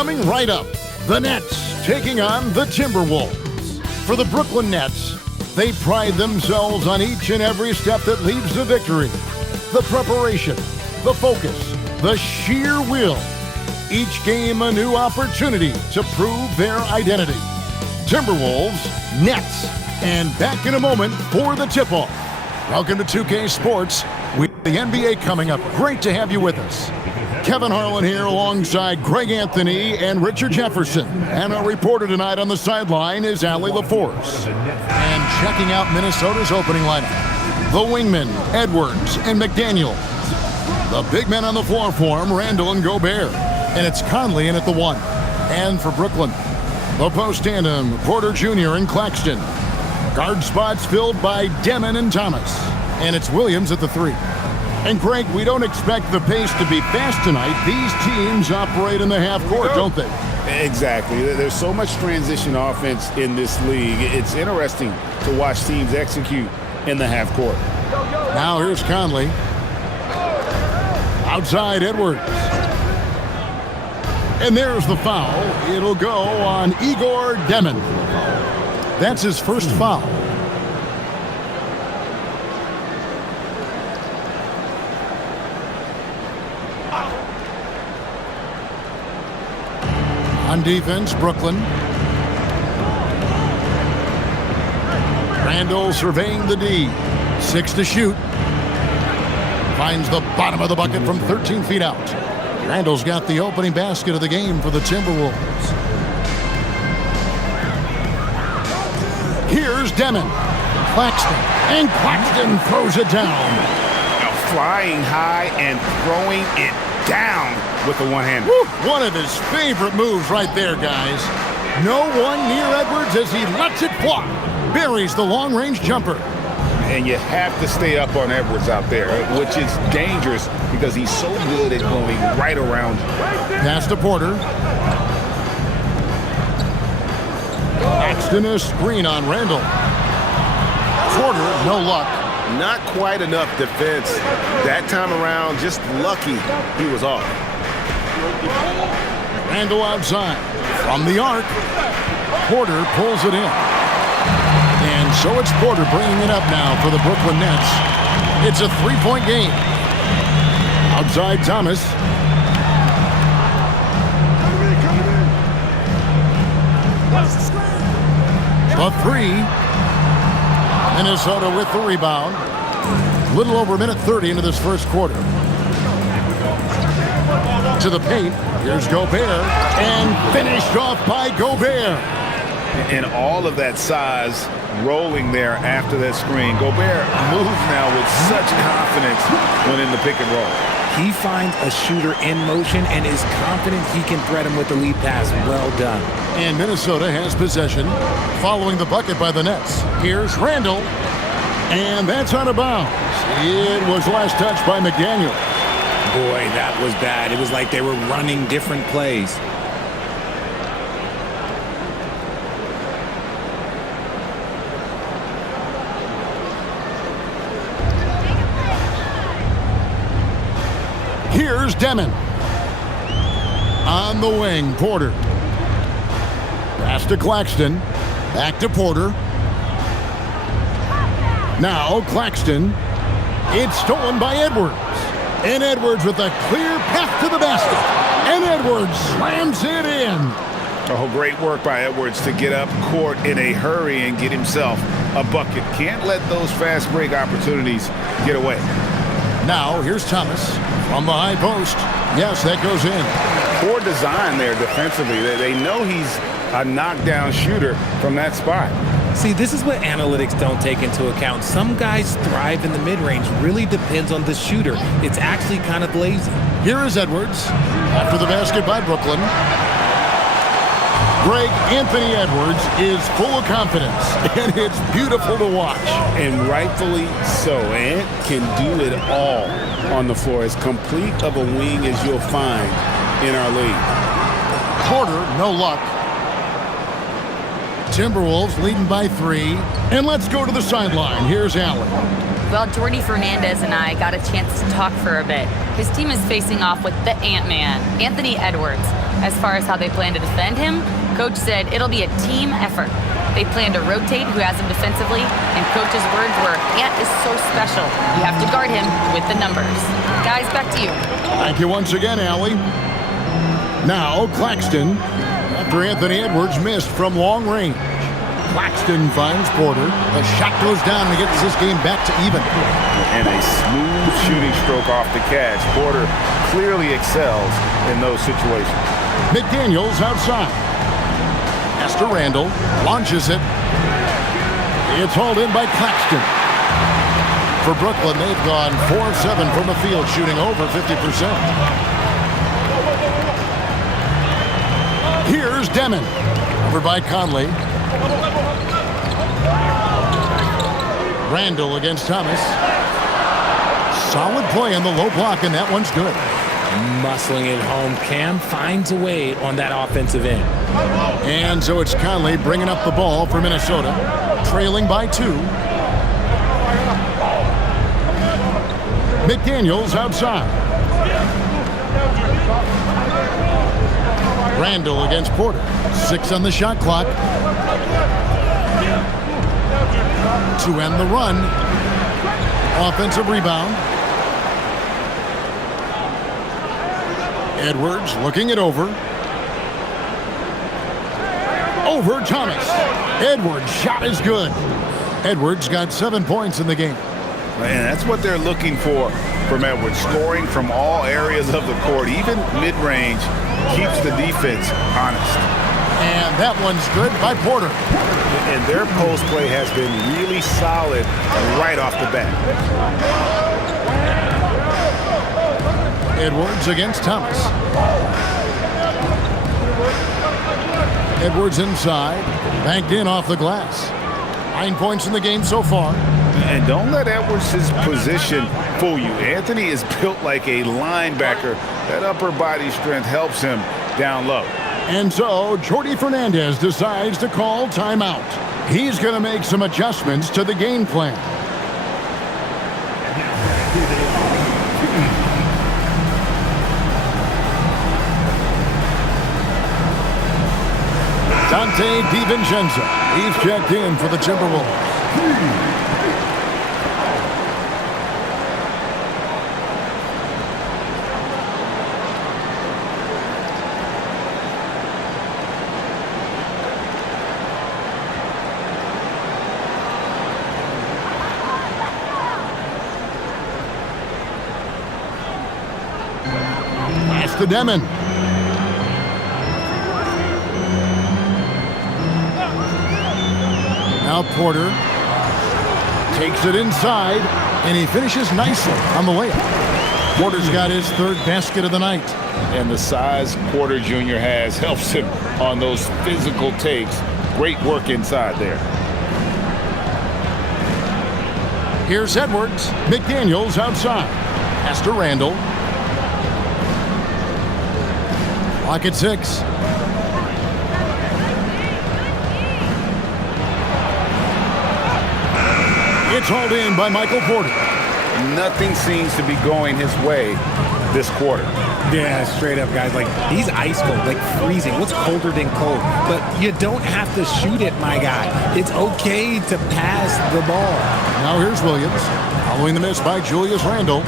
Coming right up, the Nets taking on the Timberwolves. For the Brooklyn Nets, they pride themselves on each and every step that leads to victory. The preparation, the focus, the sheer will. Each game a new opportunity to prove their identity. Timberwolves, Nets, and back in a moment for the tip-off. Welcome to 2K Sports with the NBA coming up. Great to have you with us. Kevin Harlan here alongside Greg Anthony and Richard Jefferson. And our reporter tonight on the sideline is Allie LaForce. And checking out Minnesota's opening lineup, the wingmen, Edwards and McDaniel. The big men on the floor for him, Randall and Gobert. And it's Conley in at the 1. And for Brooklyn, the post tandem, Porter Jr. and Claxton. Guard spots filled by Demon and Thomas. And it's Williams at the 3. And Greg, we don't expect the pace to be fast tonight. These teams operate in the half court, don't they? Exactly. There's so much transition offense in this league. It's interesting to watch teams execute in the half court. Now here's Conley. Outside Edwards. And there's the foul. It'll go on Igor Demon. That's his first foul. On defense, Brooklyn. Randall surveying the D. 6 to shoot. Finds the bottom of the bucket from 13 feet out. Randall's got the opening basket of the game for the Timberwolves. Here's Demon. Claxton. And Claxton throws it down. Now flying high and throwing it down with the one-hander. One of his favorite moves right there, guys. No one near Edwards as he lets it fly. Buries the long-range jumper. And you have to stay up on Edwards out there, which is dangerous because he's so good at going right around you. Pass to Porter. Claxton a screen on Randall. Porter, no luck. Not quite enough defense. That time around, just lucky he was off. Randall outside. From the arc. Porter pulls it in. And so it's Porter bringing it up now for the Brooklyn Nets. It's a 3-point game. Outside Thomas. The 3. Minnesota with the rebound. Little over a minute 30 into this first quarter. To the paint. Here's Gobert. And finished off by Gobert. And all of that size rolling there after that screen. Gobert moves now with such confidence when in the pick and roll. He finds a shooter in motion and is confident he can thread him with the lead pass. Well done. And Minnesota has possession following the bucket by the Nets. Here's Randall. And that's out of bounds. It was last touched by McDaniel. Boy, that was bad. It was like they were running different plays. Here's Demon. On the wing, Porter. Pass to Claxton. Back to Porter. Now Claxton. It's stolen by Edwards. And Edwards with a clear path to the basket. And Edwards slams it in. Oh, great work by Edwards to get up court in a hurry and get himself a bucket. Can't let those fast break opportunities get away. Now here's Thomas from the high post. Yes, that goes in. Poor design there defensively. They know he's a knockdown shooter from that spot. See, this is what analytics don't take into account. Some guys thrive in the mid-range. Really depends on the shooter. It's actually kind of lazy. Here is Edwards after the basket by Brooklyn. Greg, Anthony Edwards is full of confidence, and it's beautiful to watch. And rightfully so. Ant can do it all on the floor. As complete of a wing as you'll find in our league. Porter, no luck. Timberwolves leading by 3. And let's go to the sideline. Here's Allen. Well, Jordy Fernandez and I got a chance to talk for a bit. His team is facing off with the Ant-Man, Anthony Edwards. As far as how they plan to defend him, Coach said it'll be a team effort. They plan to rotate who has him defensively, and Coach's words were, Ant is so special. You have to guard him with the numbers. Guys, back to you. Thank you once again, Allie. Now, Claxton, after Anthony Edwards missed from long range. Claxton finds Porter. The shot goes down and gets this game back to even. And a smooth shooting stroke off the catch. Porter clearly excels in those situations. McDaniels outside. Pass to Randall. Launches it. It's hauled in by Claxton. For Brooklyn, they've gone 4 of 7 from the field, shooting over 50%. Here's Demon. Over by Conley. Randall against Thomas. Solid play on the low block, and that one's good. Muscling it home. Cam finds a way on that offensive end. And so it's Conley bringing up the ball for Minnesota. Trailing by 2. McDaniels outside. Randall against Porter. 6 on the shot clock. To end the run. Offensive rebound. Edwards looking it over. Over Thomas. Edwards' shot is good. Edwards got 7 points in the game. And that's what they're looking for from Edwards. Scoring from all areas of the court, even mid-range, keeps the defense honest. And that one's good by Porter. And their post play has been really solid right off the bat. Edwards against Thomas. Edwards inside. Banked in off the glass. 9 points in the game so far. And don't let Edwards' position fool you. Anthony is built like a linebacker. That upper body strength helps him down low. And so Jordy Fernandez decides to call timeout. He's going to make some adjustments to the game plan. Dante DiVincenzo. He's checked in for the Timberwolves. Pass to Demon. Now Porter takes it inside, and he finishes nicely on the layup. Porter's got his 3rd basket of the night. And the size Porter Jr. has helps him on those physical takes. Great work inside there. Here's Edwards. McDaniels outside. Pass to Randall. Clock at 6. It's hauled in by Michael Porter. Nothing seems to be going his way this quarter. Yeah, straight up, guys. Like, he's ice cold, like freezing. What's colder than cold? But you don't have to shoot it, my guy. It's okay to pass the ball. Now here's Williams. Following the miss by Julius Randle.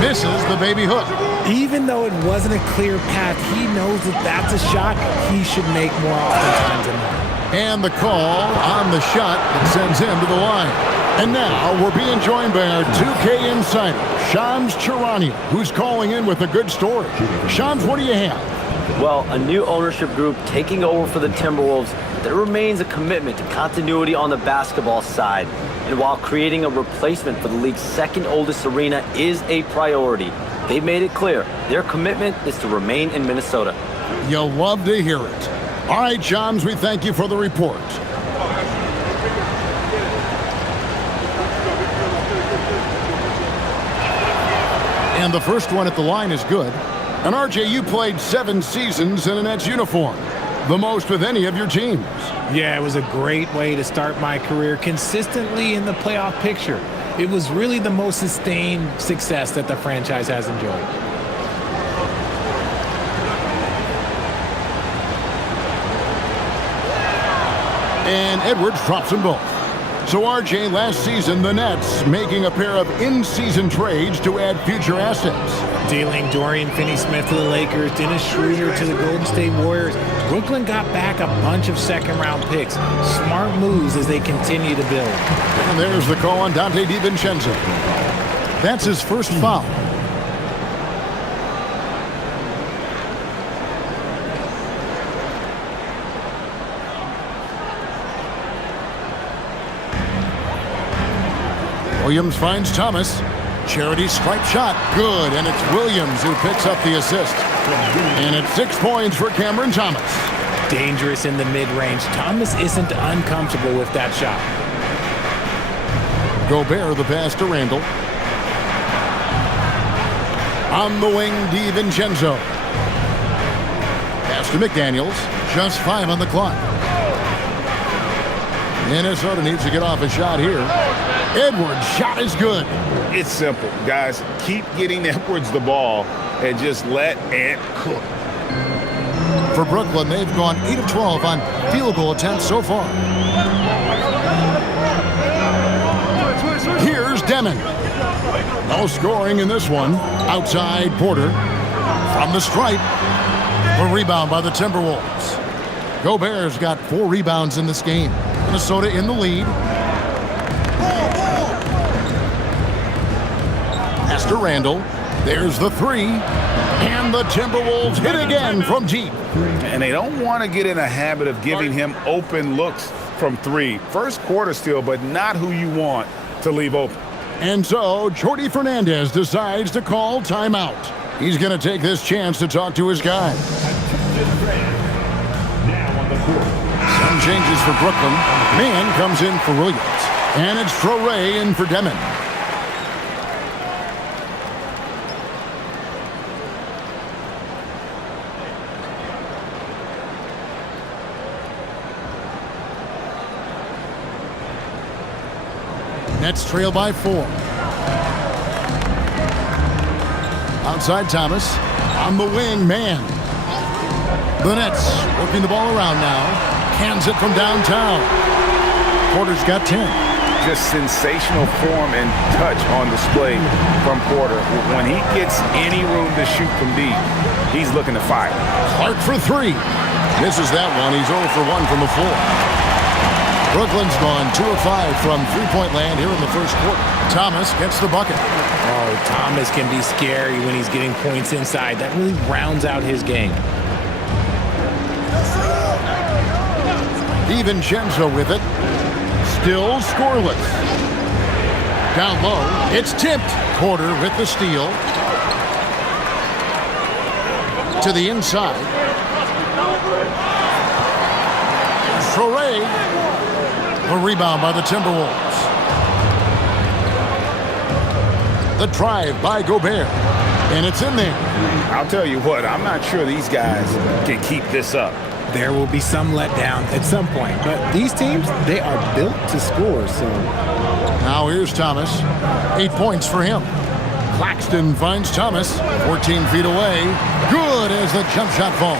Misses the baby hook. Even though it wasn't a clear path, he knows that that's a shot he should make more oftentimes than not. And the call on the shot that sends him to the line. And now we're being joined by our 2K insider, Shams Charania, who's calling in with a good story. Shams, what do you have? Well, a new ownership group taking over for the Timberwolves. There remains a commitment to continuity on the basketball side. And while creating a replacement for the league's 2nd oldest arena is a priority, they've made it clear their commitment is to remain in Minnesota. You'll love to hear it. All right, Shams, we thank you for the report. And the first one at the line is good. And RJ, you played 7 seasons in a Nets uniform, the most with any of your teams. Yeah, it was a great way to start my career consistently in the playoff picture. It was really the most sustained success that the franchise has enjoyed. And Edwards drops them both. So, RJ, last season, the Nets making a pair of in-season trades to add future assets. Dealing Dorian Finney-Smith to the Lakers, Dennis Schroeder to the Golden State Warriors. Brooklyn got back a bunch of second-round picks. Smart moves as they continue to build. And there's the call on Dante DiVincenzo. That's his first foul. Williams finds Thomas. Charity stripe shot. Good. And it's Williams who picks up the assist. And it's 6 points for Cameron Thomas. Dangerous in the mid-range. Thomas isn't uncomfortable with that shot. Gobert the pass to Randall. On the wing, DiVincenzo. Pass to McDaniels. Just 5 on the clock. Minnesota needs to get off a shot here. Edwards' shot is good. It's simple, guys. Keep getting Edwards the ball and just let it cook. For Brooklyn, they've gone 8 of 12 on field goal attempts so far. Here's Demon. No scoring in this one. Outside Porter. From the stripe. A rebound by the Timberwolves. Gobert's got 4 rebounds in this game. Minnesota in the lead. Pass to Randall. There's the 3. And the Timberwolves hit again from deep. And they don't want to get in a habit of giving him open looks from 3. First quarter still, but not who you want to leave open. And so, Jordi Fernandez decides to call timeout. He's going to take this chance to talk to his guys. Some changes for Brooklyn. Man comes in for Williams. And it's Traoré in for Demon. Nets trail by 4. Outside Thomas. On the wing, man. The Nets working the ball around now. Hands it from downtown. Porter's got 10. Just sensational form and touch on display from Porter. When he gets any room to shoot from deep, he's looking to fire. Clark for 3. Misses that one. He's 0 for 1 from the floor. Brooklyn's gone 2 of 5 from three-point land here in the first quarter. Thomas gets the bucket. Oh, Thomas can be scary when he's getting points inside. That really rounds out his game. DiVincenzo with it. Still scoreless. Down low. It's tipped. Porter with the steal. To the inside. Traoré. A rebound by the Timberwolves. The drive by Gobert. And it's in there. I'll tell you what, I'm not sure these guys can keep this up. There will be some letdown at some point, but these teams, they are built to score, so. Now here's Thomas. 8 points for him. Claxton finds Thomas. 14 feet away. Good as the jump shot falls.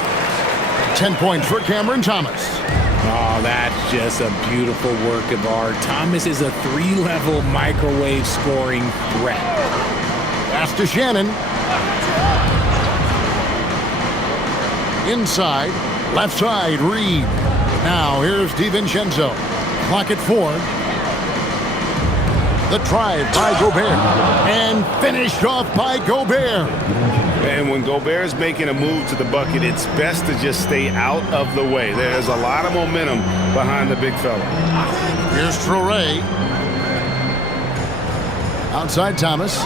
10 points for Cameron Thomas. Oh, that's just a beautiful work of art. Thomas is a 3-level microwave scoring threat. Pass to Shannon. Inside. Left side, Reed. Now here's DiVincenzo. Clock at 4. The drive by Gobert. And finished off by Gobert. And when Gobert's making a move to the bucket, it's best to just stay out of the way. There's a lot of momentum behind the big fella. Here's Traoré. Outside Thomas.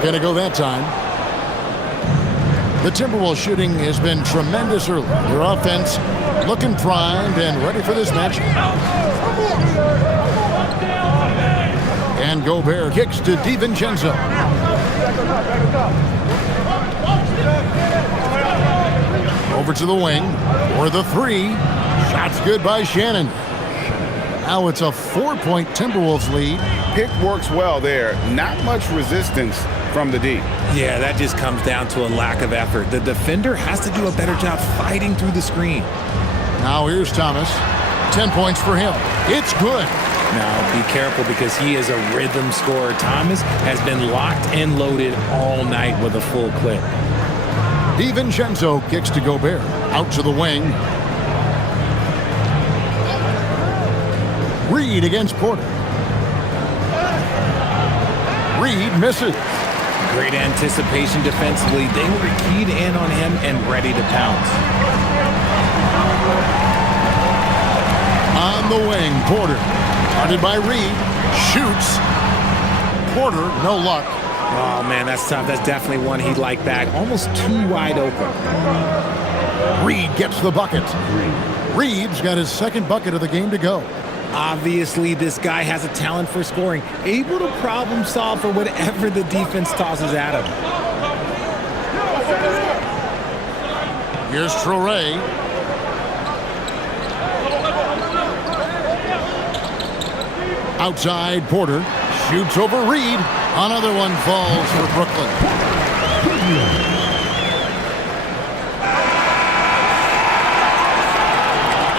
Going to go that time. The Timberwolves shooting has been tremendous early. Their offense looking primed and ready for this matchup. And Gobert kicks to DiVincenzo. Over to the wing for the three. Shot's good by Shannon. Now it's a 4-point Timberwolves lead. Pick works well there. Not much resistance from the D. Yeah, that just comes down to a lack of effort. The defender has to do a better job fighting through the screen. Now here's Thomas. 10 points for him. It's good. Now be careful because he is a rhythm scorer. Thomas has been locked and loaded all night with a full clip. DiVincenzo kicks to Gobert. Out to the wing. Reed against Porter. Reed misses. Great anticipation defensively. They were keyed in on him and ready to pounce. On the wing, Porter. Guarded by Reed. Shoots. Porter, no luck. Oh, man, that's tough. That's definitely one he'd like back. Almost too wide open. Reed gets the bucket. Reed's got his second bucket of the game to go. Obviously, this guy has a talent for scoring, able to problem solve for whatever the defense tosses at him. Here's Traoré. Outside, Porter shoots over Reed. Another one falls for Brooklyn.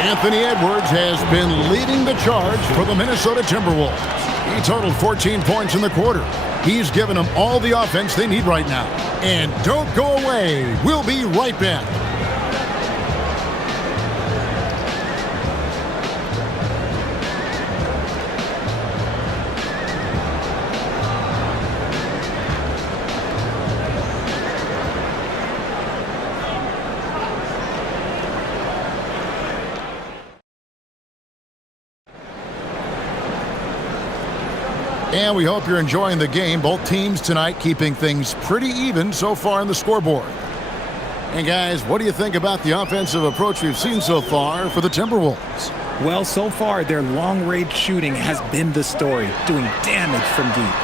Anthony Edwards has been leading the charge for the Minnesota Timberwolves. He totaled 14 points in the quarter. He's given them all the offense they need right now. And don't go away. We'll be right back. And we hope you're enjoying the game. Both teams tonight keeping things pretty even so far on the scoreboard. And guys, what do you think about the offensive approach we've seen so far for the Timberwolves? Well, so far, their long-range shooting has been the story, doing damage from deep.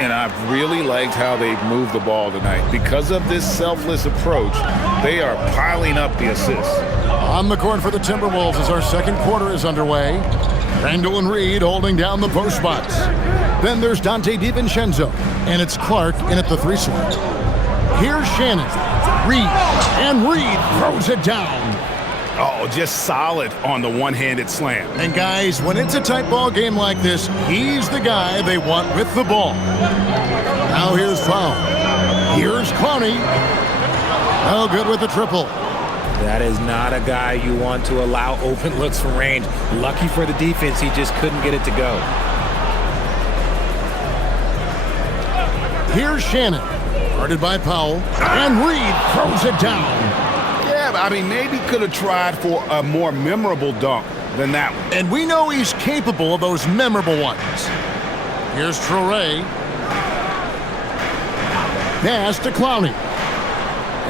And I've really liked how they've moved the ball tonight. Because of this selfless approach, they are piling up the assists. On the court for the Timberwolves as our second quarter is underway. Randall and Reed holding down the post spots. Then there's Dante DiVincenzo, and it's Clark in at the 3 slot. Here's Shannon. Reed, and Reed throws it down. Oh, just solid on the one-handed slam. And guys, when it's a tight ball game like this, he's the guy they want with the ball. Now here's foul. Here's Clowney. Oh, good with the triple. That is not a guy you want to allow open looks from range. Lucky for the defense, he just couldn't get it to go. Here's Shannon, guarded by Powell, and Reed throws it down. Yeah, I mean, maybe could have tried for a more memorable dunk than that one. And we know he's capable of those memorable ones. Here's Traoré. Pass to Clowney.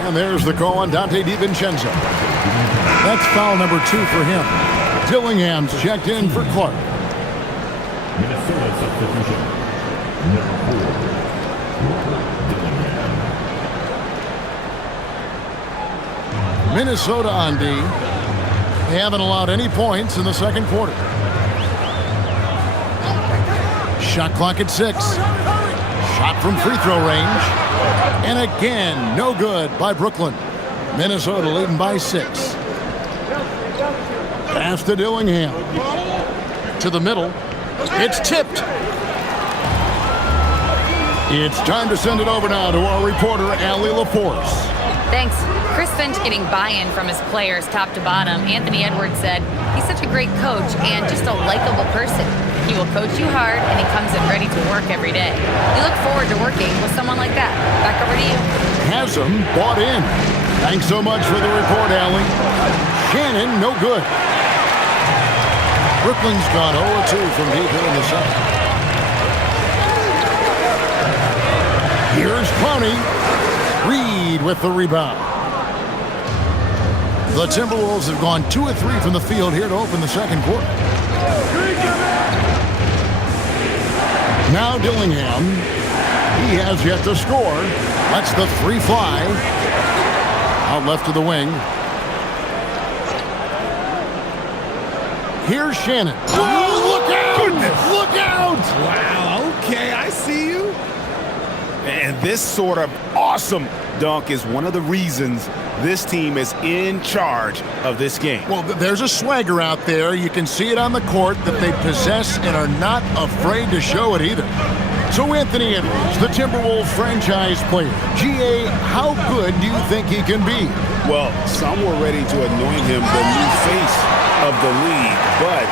And there's the call on Dante DiVincenzo. That's foul number 2 for him. Dillingham's checked in for Clark. Minnesota substitution. Number 4. Minnesota on D. They haven't allowed any points in the second quarter. Shot clock at 6. Shot from free throw range. And again, no good by Brooklyn. Minnesota leading by 6. Pass to Dillingham. To the middle. It's tipped. It's time to send it over now to our reporter, Allie LaForce. Thanks. Chris Finch getting buy-in from his players top to bottom. Anthony Edwards said he's such a great coach and just a likable person. He will coach you hard, and he comes in ready to work every day. We look forward to working with someone like that. Back over to you. Haslam bought in. Thanks so much for the report, Allie. Shannon, no good. Brooklyn's gone 0-2 from deep in the second. Here's Clowney. Reed with the rebound. The Timberwolves have gone 2 of 3 from the field here to open the second quarter. Now Dillingham. He has yet to score. Lets the 3 fly. Out left to the wing. Here's Shannon. Whoa, look out! Goodness. Look out! Wow, okay, I see you. And this sort of awesome dunk is one of the reasons this team is in charge of this game. Well, there's a swagger out there. You can see it on the court that they possess and are not afraid to show it either. So Anthony Edwards, the Timberwolves franchise player. GA, how good do you think he can be? Well, some were ready to anoint him the new face of the league. But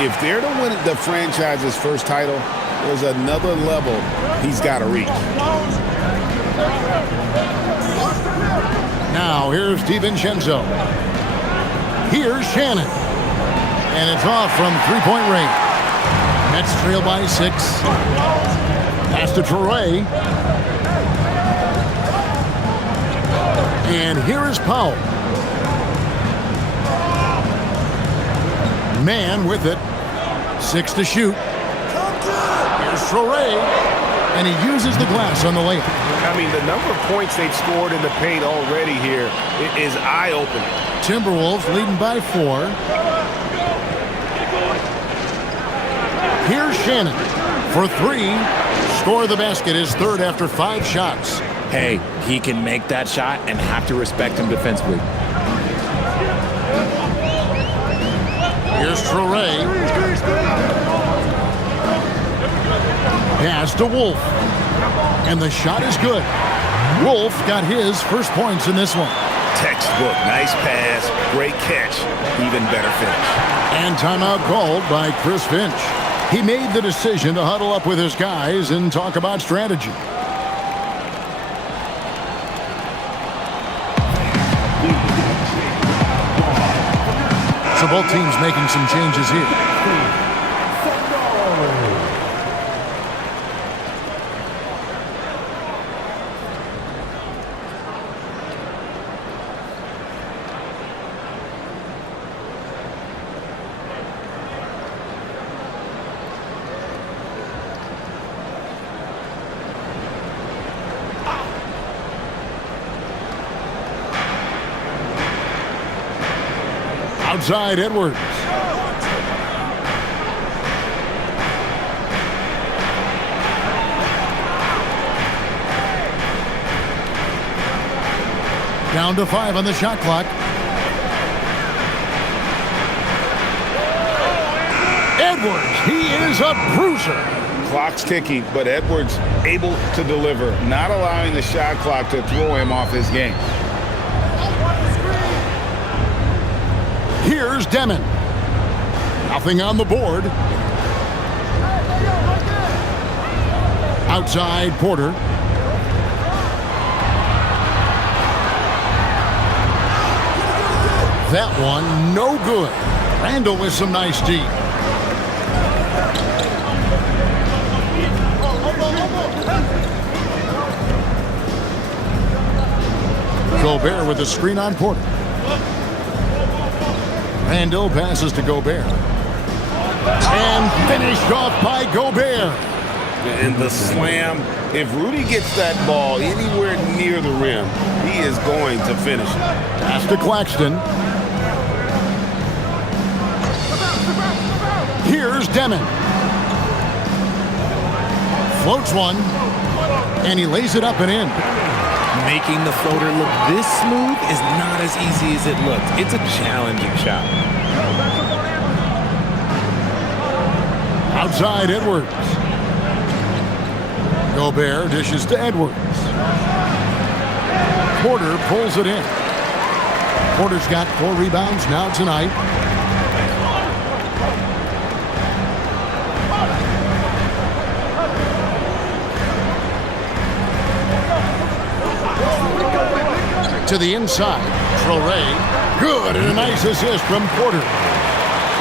if they're to win the franchise's first title, there's another level he's got to reach. Now, here's DiVincenzo. Here's Shannon. And it's off from three-point range. Nets trail by 6. Pass to Torrey. And here is Powell. Man with it. 6 to shoot. Here's Torrey. And he uses the glass on the layup. I mean, the number of points they've scored in the paint already here is eye-opening. Timberwolves leading by 4. Here's Shannon for 3. Score the basket, his third after 5 shots. Hey, he can make that shot and have to respect him defensively. Here's Torrey. Pass to Wolf. And the shot is good. Wolf got his first points in this one. Textbook, nice pass, great catch, even better finish. And timeout called by Chris Finch. He made the decision to huddle up with his guys and talk about strategy. So both teams making some changes here. Outside Edwards. Down to 5 on the shot clock. Edwards, he is a bruiser. Clock's ticking, but Edwards able to deliver, not allowing the shot clock to throw him off his game. Here's Demon. Nothing on the board. Outside Porter. That one, no good. Randall with some nice D. Gobert with the screen on Porter. Randall passes to Gobert. And finished off by Gobert. And the slam, if Rudy gets that ball anywhere near the rim, he is going to finish it. Pass to Claxton. Here's Demon. Floats one. And he lays it up and in. Making the floater look this smooth is not as easy as it looks. It's a challenging shot. Outside Edwards. Gobert dishes to Edwards. Porter pulls it in. Porter's got 4 rebounds now tonight. To the inside. Torrey. Good, and a nice assist from Porter.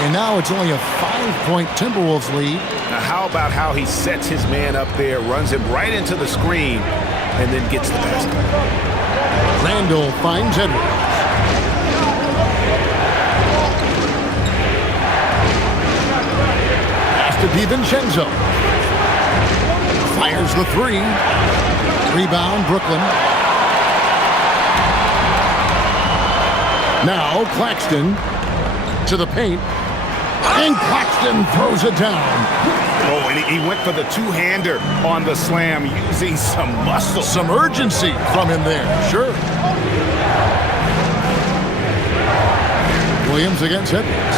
And now it's only a 5-point Timberwolves lead. Now how about how he sets his man up there, runs him right into the screen, and then gets the basket. Randall finds Edwards. Pass to DiVincenzo. Fires the 3. Rebound, Brooklyn. Now Claxton to the paint. And Claxton throws it down. Oh, and he went for the two-hander on the slam, using some muscle. Some urgency from him there, sure. Williams against Edwards.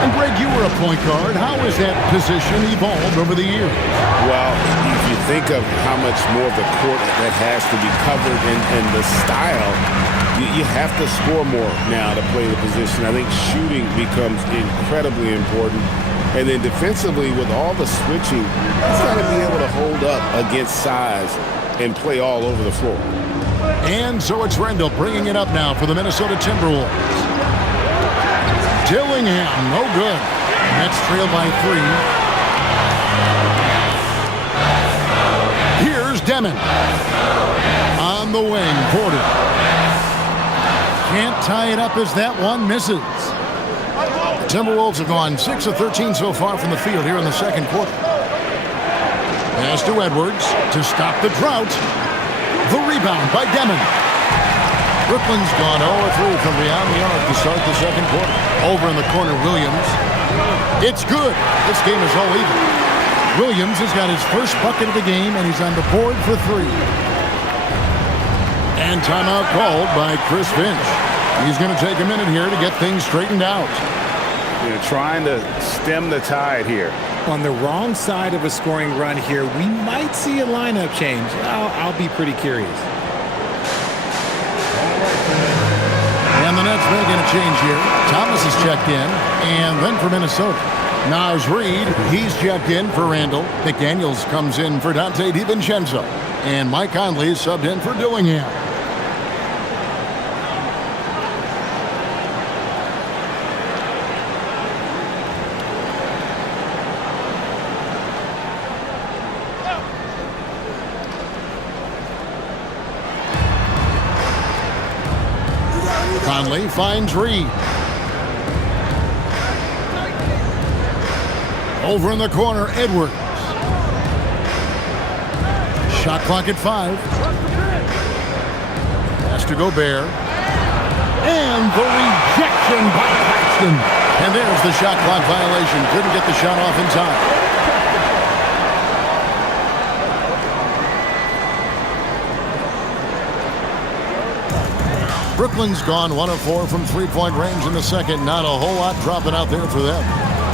And Greg, you were a point guard. How has that position evolved over the years? Well, if you think of how much more of the court that has to be covered and the style, you have to score more now to play the position. I think shooting becomes incredibly important. And then defensively, with all the switching, he's got to be able to hold up against size and play all over the floor. And so it's Rendell bringing it up now for the Minnesota Timberwolves. Dillingham, no good. Nets trail by 3. Here's Demon. On the wing, Porter. Can't tie it up as that one misses. The Timberwolves have gone 6 of 13 so far from the field here in the second quarter. Pass to Edwards to stop the drought. The rebound by Demon. Brooklyn's gone 0-3 from beyond the arc to start the second quarter. Over in the corner, Williams. It's good. This game is all even. Williams has got his first bucket of the game, and he's on the board for 3. And timeout called by Chris Finch. He's going to take a minute here to get things straightened out. You're trying to stem the tide here. On the wrong side of a scoring run here, we might see a lineup change. I'll be pretty curious. And the Nets making a change here. Thomas is checked in. And then for Minnesota, Naz Reid, he's checked in for Randall. McDaniels comes in for Dante DiVincenzo. And Mike Conley is subbed in for Dillingham. Conley finds Reed. Over in the corner, Edwards. Shot clock at 5. Pass to Gobert. And the rejection by Claxton. And there's the shot clock violation. Couldn't get the shot off in time. Brooklyn's gone 1 of 4 from three-point range in the second. Not a whole lot dropping out there for them.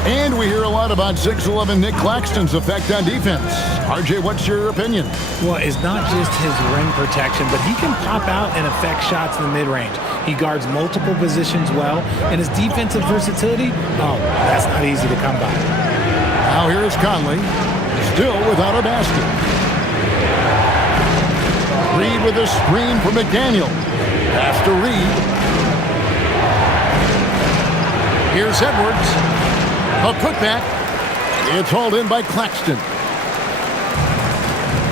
And we hear a lot about 6'11" Nick Claxton's effect on defense. RJ, what's your opinion? Well, it's not just his rim protection, but he can pop out and affect shots in the mid-range. He guards multiple positions well, and his defensive versatility, that's not easy to come by. Now here's Conley, still without a basket. Reed with a screen for McDaniel. Pass to Reed. Here's Edwards. A putback. It's hauled in by Claxton.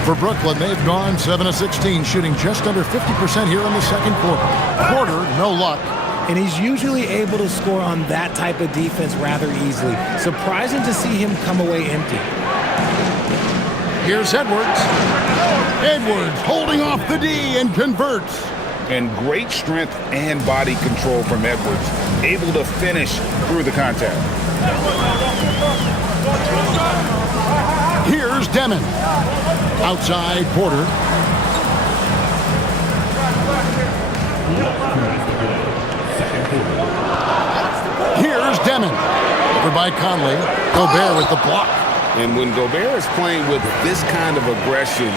For Brooklyn, they've gone 7 of 16, shooting just under 50% here in the second quarter. Porter, no luck. And he's usually able to score on that type of defense rather easily. Surprising to see him come away empty. Here's Edwards. Edwards holding off the D and converts. And great strength and body control from Edwards. Able to finish through the contact. Here's Demon. Outside Porter. Here's Demon. Over by Conley. Gobert with the block. And when Gobert is playing with this kind of aggression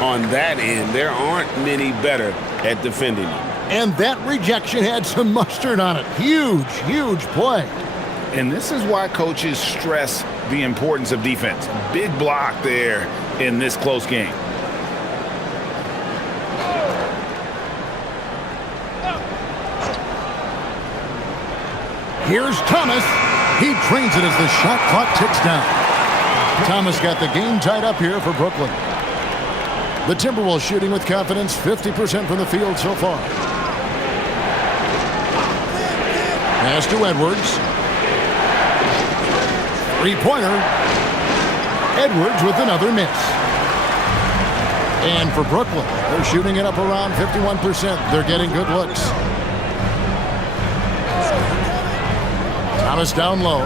on that end, there aren't many better at defending him. And that rejection had some mustard on it. Huge, huge play. And this is why coaches stress the importance of defense. Big block there in this close game. Here's Thomas. He trains it as the shot clock ticks down. Thomas got the game tied up here for Brooklyn. The Timberwolves shooting with confidence, 50% from the field so far. Pass to Edwards. Three-pointer. Edwards with another miss. And for Brooklyn, they're shooting it up around 51%. They're getting good looks. Thomas down low,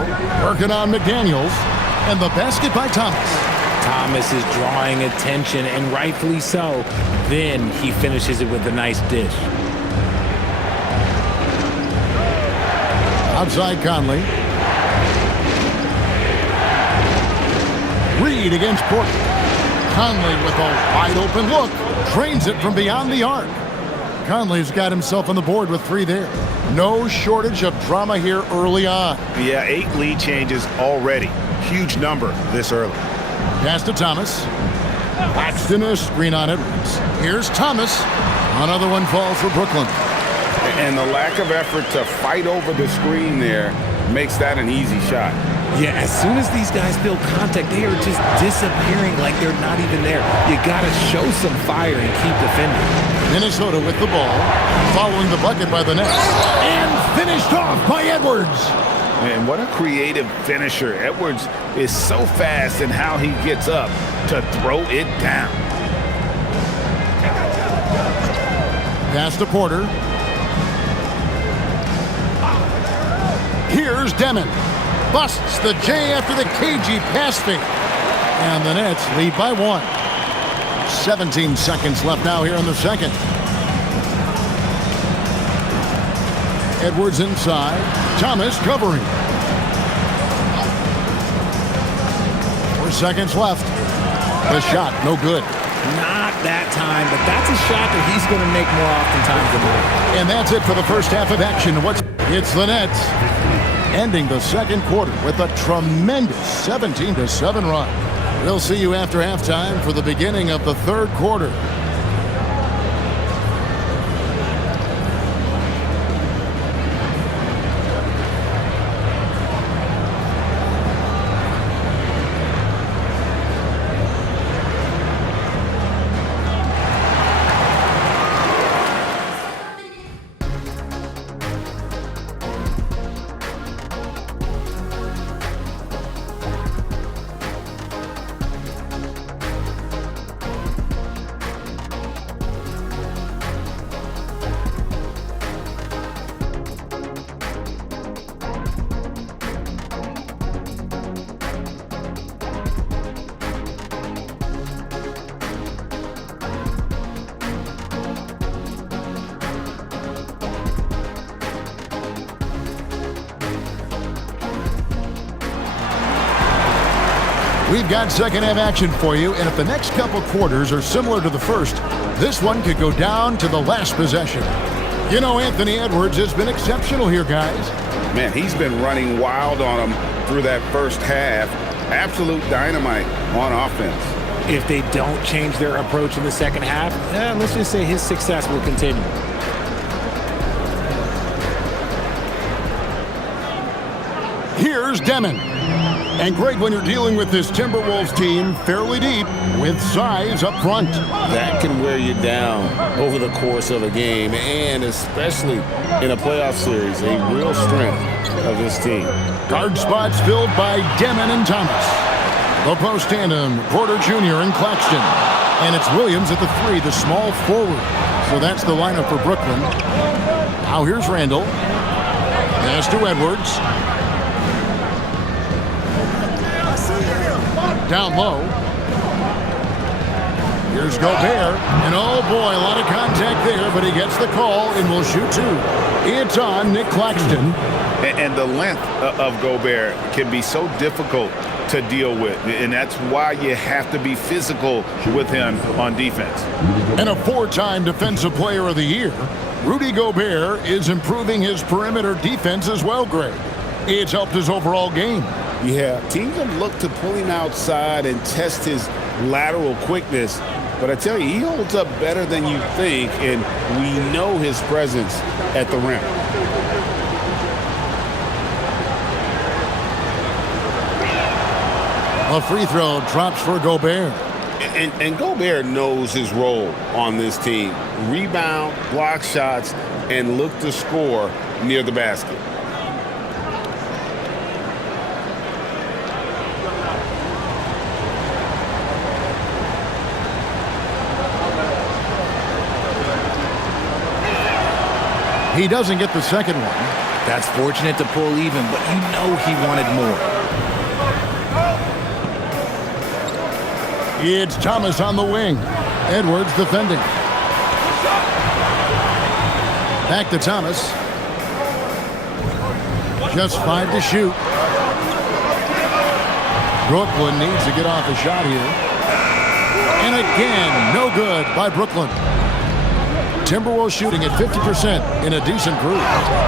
working on McDaniels, and the basket by Thomas. Thomas is drawing attention, and rightfully so. Then he finishes it with a nice dish. Outside Conley. Reed against Porter. Conley with a wide open look. Drains it from beyond the arc. Conley's got himself on the board with 3 there. No shortage of drama here early on. Yeah, 8 lead changes already. Huge number this early. Pass to Thomas. Paxton a screen on Edwards. Here's Thomas. Another one falls for Brooklyn. And the lack of effort to fight over the screen there makes that an easy shot. Yeah, as soon as these guys feel contact, they are just disappearing like they're not even there. You got to show some fire and keep defending. Minnesota with the ball, following the bucket by the Nets. And finished off by Edwards. Man, what a creative finisher. Edwards is so fast in how he gets up to throw it down. Pass to Porter. Here's Demon. Busts the J after the cagey pass fake. And the Nets lead by 1. 17 seconds left now here in the second. Edwards inside. Thomas covering. 4 seconds left. The shot, no good. Not that time, but that's a shot that he's going to make more oftentimes than not. And that's it for the first half of action. It's the Nets ending the second quarter with a tremendous 17-7 run. We'll see you after halftime for the beginning of the third quarter. We've got second half action for you, and if the next couple quarters are similar to the first, this one could go down to the last possession. You know, Anthony Edwards has been exceptional here, guys. Man, he's been running wild on them through that first half. Absolute dynamite on offense. If they don't change their approach in the second half, let's just say his success will continue. Here's Demon. And Greg, when you're dealing with this Timberwolves team fairly deep with size up front, that can wear you down over the course of a game, and especially in a playoff series, a real strength of this team. Guard spots filled by Demon and Thomas. The post tandem, Porter Jr. and Claxton. And it's Williams at the 3, the small forward. So that's the lineup for Brooklyn. Now here's Randall. Pass to Edwards. Down low. Here's Gobert. And oh boy, a lot of contact there, but he gets the call and will shoot 2. It's on Nick Claxton. And the length of Gobert can be so difficult to deal with, and that's why you have to be physical with him on defense. And a 4-time Defensive Player of the Year, Rudy Gobert is improving his perimeter defense as well, Greg. It's helped his overall game. Yeah, teams have looked to pull him outside and test his lateral quickness. But I tell you, he holds up better than you think, and we know his presence at the rim. A free throw drops for Gobert. And Gobert knows his role on this team. Rebound, block shots, and look to score near the basket. He doesn't get the second one. That's fortunate to pull even, but you know he wanted more. It's Thomas on the wing. Edwards defending. Back to Thomas. Just 5 to shoot. Brooklyn needs to get off a shot here. And again, no good by Brooklyn. Timberwolves shooting at 50% in a decent group.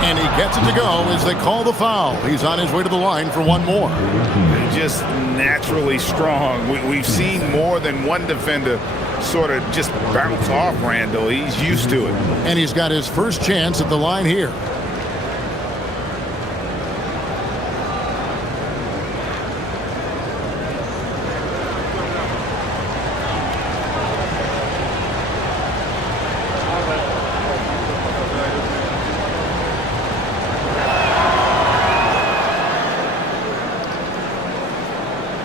And he gets it to go as they call the foul. He's on his way to the line for one more. They're just naturally strong. We've seen more than one defender sort of just bounce off Randle. He's used to it. And he's got his first chance at the line here.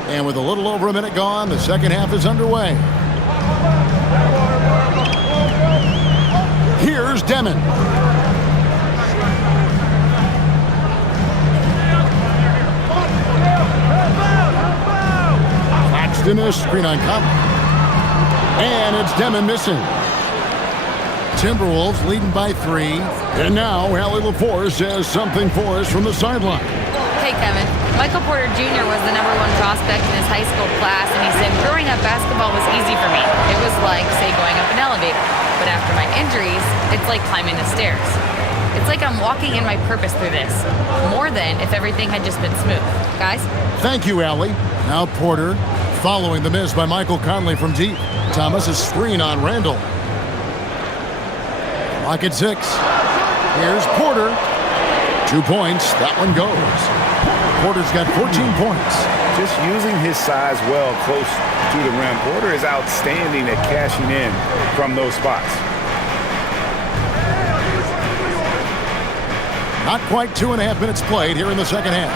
And with a little over a minute gone, the second half is underway. Here's Demon. Claxton is screen on Conley. And it's Demon missing. Timberwolves leading by 3. And now Allie LaForce says something for us from the sideline. Hey, Kevin. Michael Porter Jr. was the #1 prospect in his high school class, and he said growing up basketball was easy for me. It was like, say, going up an elevator. But after my injuries, it's like climbing the stairs. It's like I'm walking in my purpose through this, more than if everything had just been smooth. Guys? Thank you, Allie. Now Porter following the miss by Michael Conley from deep. Thomas' screen on Randle. Lock at 6. Here's Porter. 2 points. That one goes. Porter's got 14 points. Just using his size well close to the rim. Porter is outstanding at cashing in from those spots. Not quite 2.5 minutes played here in the second half.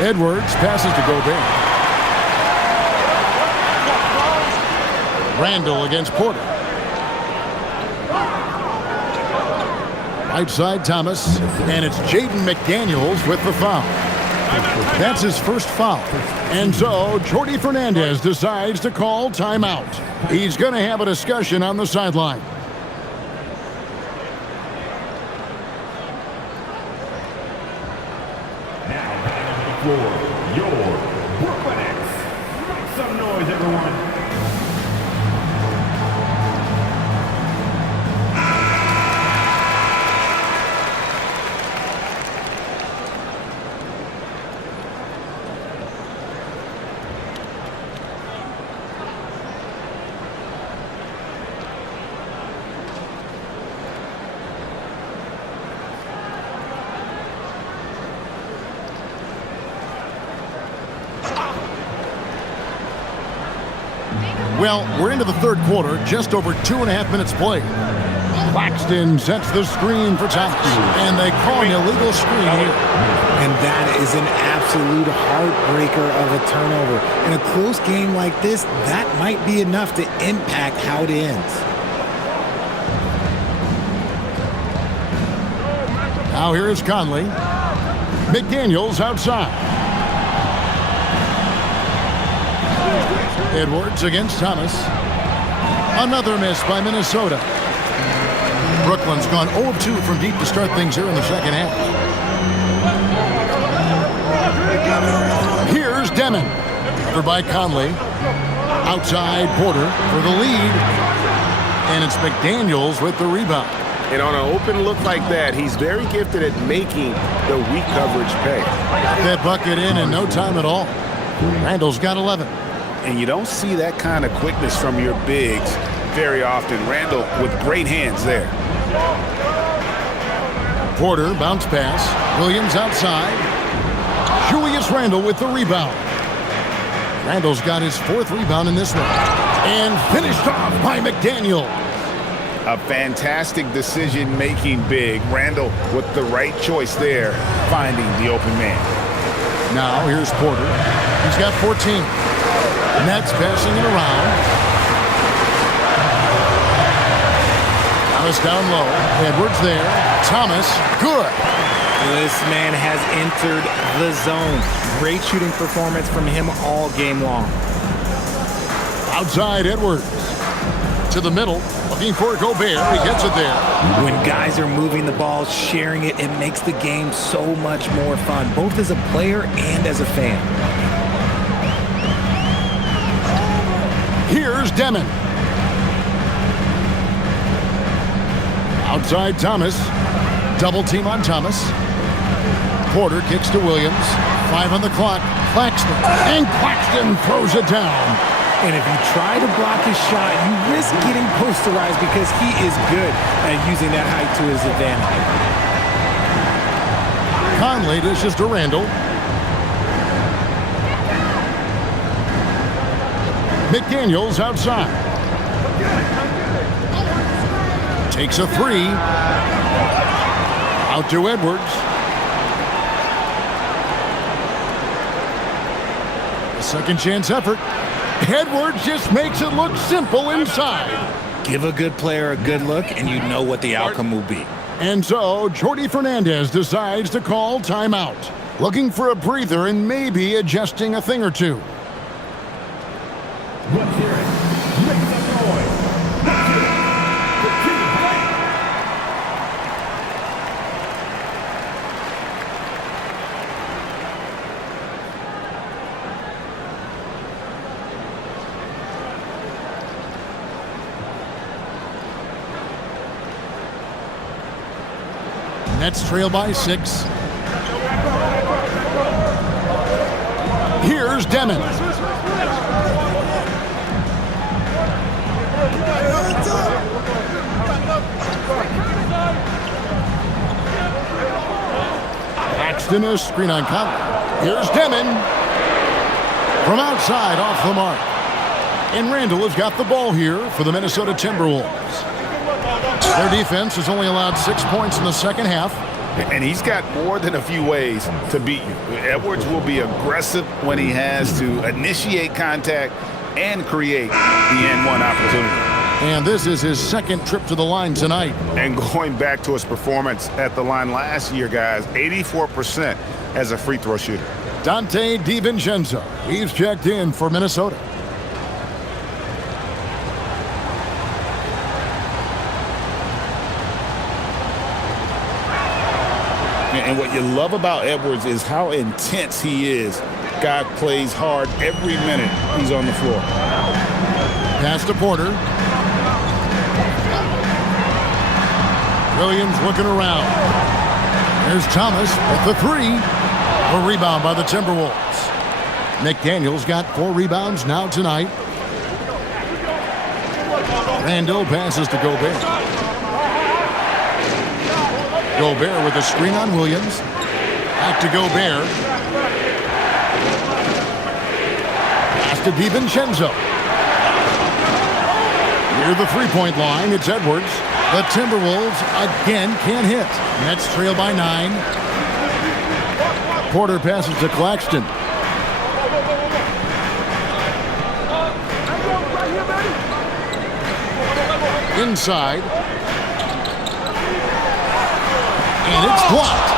Edwards passes to Gobert. Randle against Porter. Right side Thomas, and it's Jaden McDaniels with the foul. That's his first foul. And so Jordi Fernandez decides to call timeout. He's going to have a discussion on the sideline. Now, on the floor, your Brooklyn Nets. Make some noise, everyone. Well, we're into the third quarter, just over 2.5 minutes played. Claxton sets the screen for Thomas, and they call an illegal screen here. And that is an absolute heartbreaker of a turnover. In a close game like this, that might be enough to impact how it ends. Now here is Conley. McDaniels outside. Edwards against Thomas. Another miss by Minnesota. Brooklyn's gone 0-2 from deep to start things here in the second half. Here's Demon. Covered by Conley. Outside Porter for the lead. And it's McDaniels with the rebound. And on an open look like that, he's very gifted at making the weak coverage pay. Got that bucket in no time at all. Randle's got 11. And you don't see that kind of quickness from your bigs very often. Randle with great hands there. Porter, bounce pass. Williams outside. Julius Randle with the rebound. Randle's got his 4th rebound in this one. And finished off by McDaniel. A fantastic decision-making big. Randle with the right choice there, finding the open man. Now here's Porter. He's got 14. Nets passing it around. Thomas down low. Edwards there. Thomas, good. This man has entered the zone. Great shooting performance from him all game long. Outside Edwards. To the middle. Looking for Gobert. He gets it there. When guys are moving the ball, sharing it, it makes the game so much more fun, both as a player and as a fan. Here's Demon. Outside Thomas. Double team on Thomas. Porter kicks to Williams. 5 on the clock. Claxton. And Claxton throws it down. And if you try to block his shot, you risk getting posterized because he is good at using that height to his advantage. Conley dishes to Randall. McDaniels outside. Takes a 3. Out to Edwards. A second chance effort. Edwards just makes it look simple inside. Give a good player a good look, and you know what the outcome will be. And so, Jordi Fernandez decides to call timeout. Looking for a breather and maybe adjusting a thing or two. Let's hear it. Make some noise. Let's hear it. The team play. Nets trail by 6. Here's Demon. Paxton a screen on Conley. Here's Demon. From outside, off the mark. And Randall has got the ball here for the Minnesota Timberwolves. Their defense has only allowed 6 points in the second half. And he's got more than a few ways to beat you. Edwards will be aggressive when he has to initiate contact and create the N1 opportunity. And this is his second trip to the line tonight. And going back to his performance at the line last year, guys, 84% as a free throw shooter. Dante DiVincenzo. He's checked in for Minnesota. And what you love about Edwards is how intense he is. Guy plays hard every minute he's on the floor. Pass to Porter. Williams looking around. There's Thomas with the 3. A rebound by the Timberwolves. McDaniels got 4 rebounds now tonight. Randall passes to Gobert. Gobert with a screen on Williams. Back to Gobert. Pass to DiVincenzo. Near the three-point line, it's Edwards. The Timberwolves again can't hit. Nets trail by 9. Porter passes to Claxton. Inside. And it's blocked.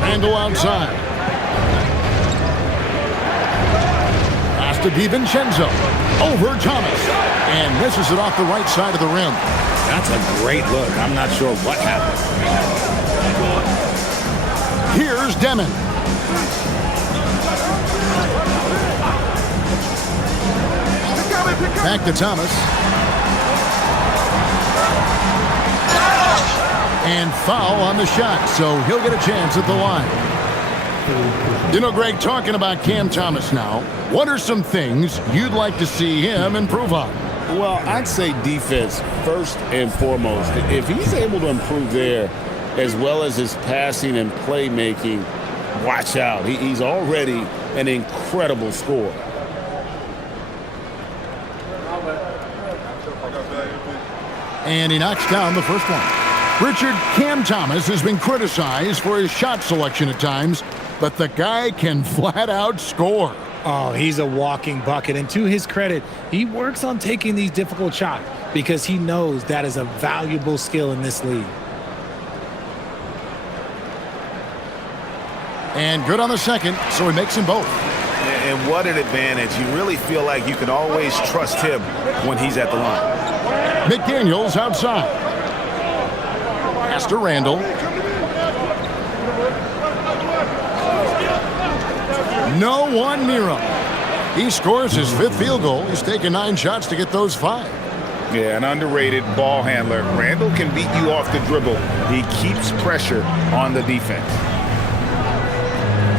Randall outside. Pass to DiVincenzo. Over Thomas. And misses it off the right side of the rim. That's a great look. I'm not sure what happened. Here's Demon. Back to Thomas. And foul on the shot, so he'll get a chance at the line. You know, Greg, talking about Cam Thomas now, what are some things you'd like to see him improve on? Well, I'd say defense first and foremost. If he's able to improve there, as well as his passing and playmaking, watch out. He's already an incredible scorer. And he knocks down the first one. Richard, Cam Thomas has been criticized for his shot selection at times, but the guy can flat out score. Oh, he's a walking bucket, and to his credit, he works on taking these difficult shots. because he knows that is a valuable skill in this league. And good on the second, so he makes them both. And what an advantage. You really feel like you can always trust him when he's at the line. McDaniels outside. Pass to Randall. No one near him. He scores his 5th field goal. He's taken 9 shots to get those 5. Yeah, an underrated ball handler. Randall can beat you off the dribble. He keeps pressure on the defense.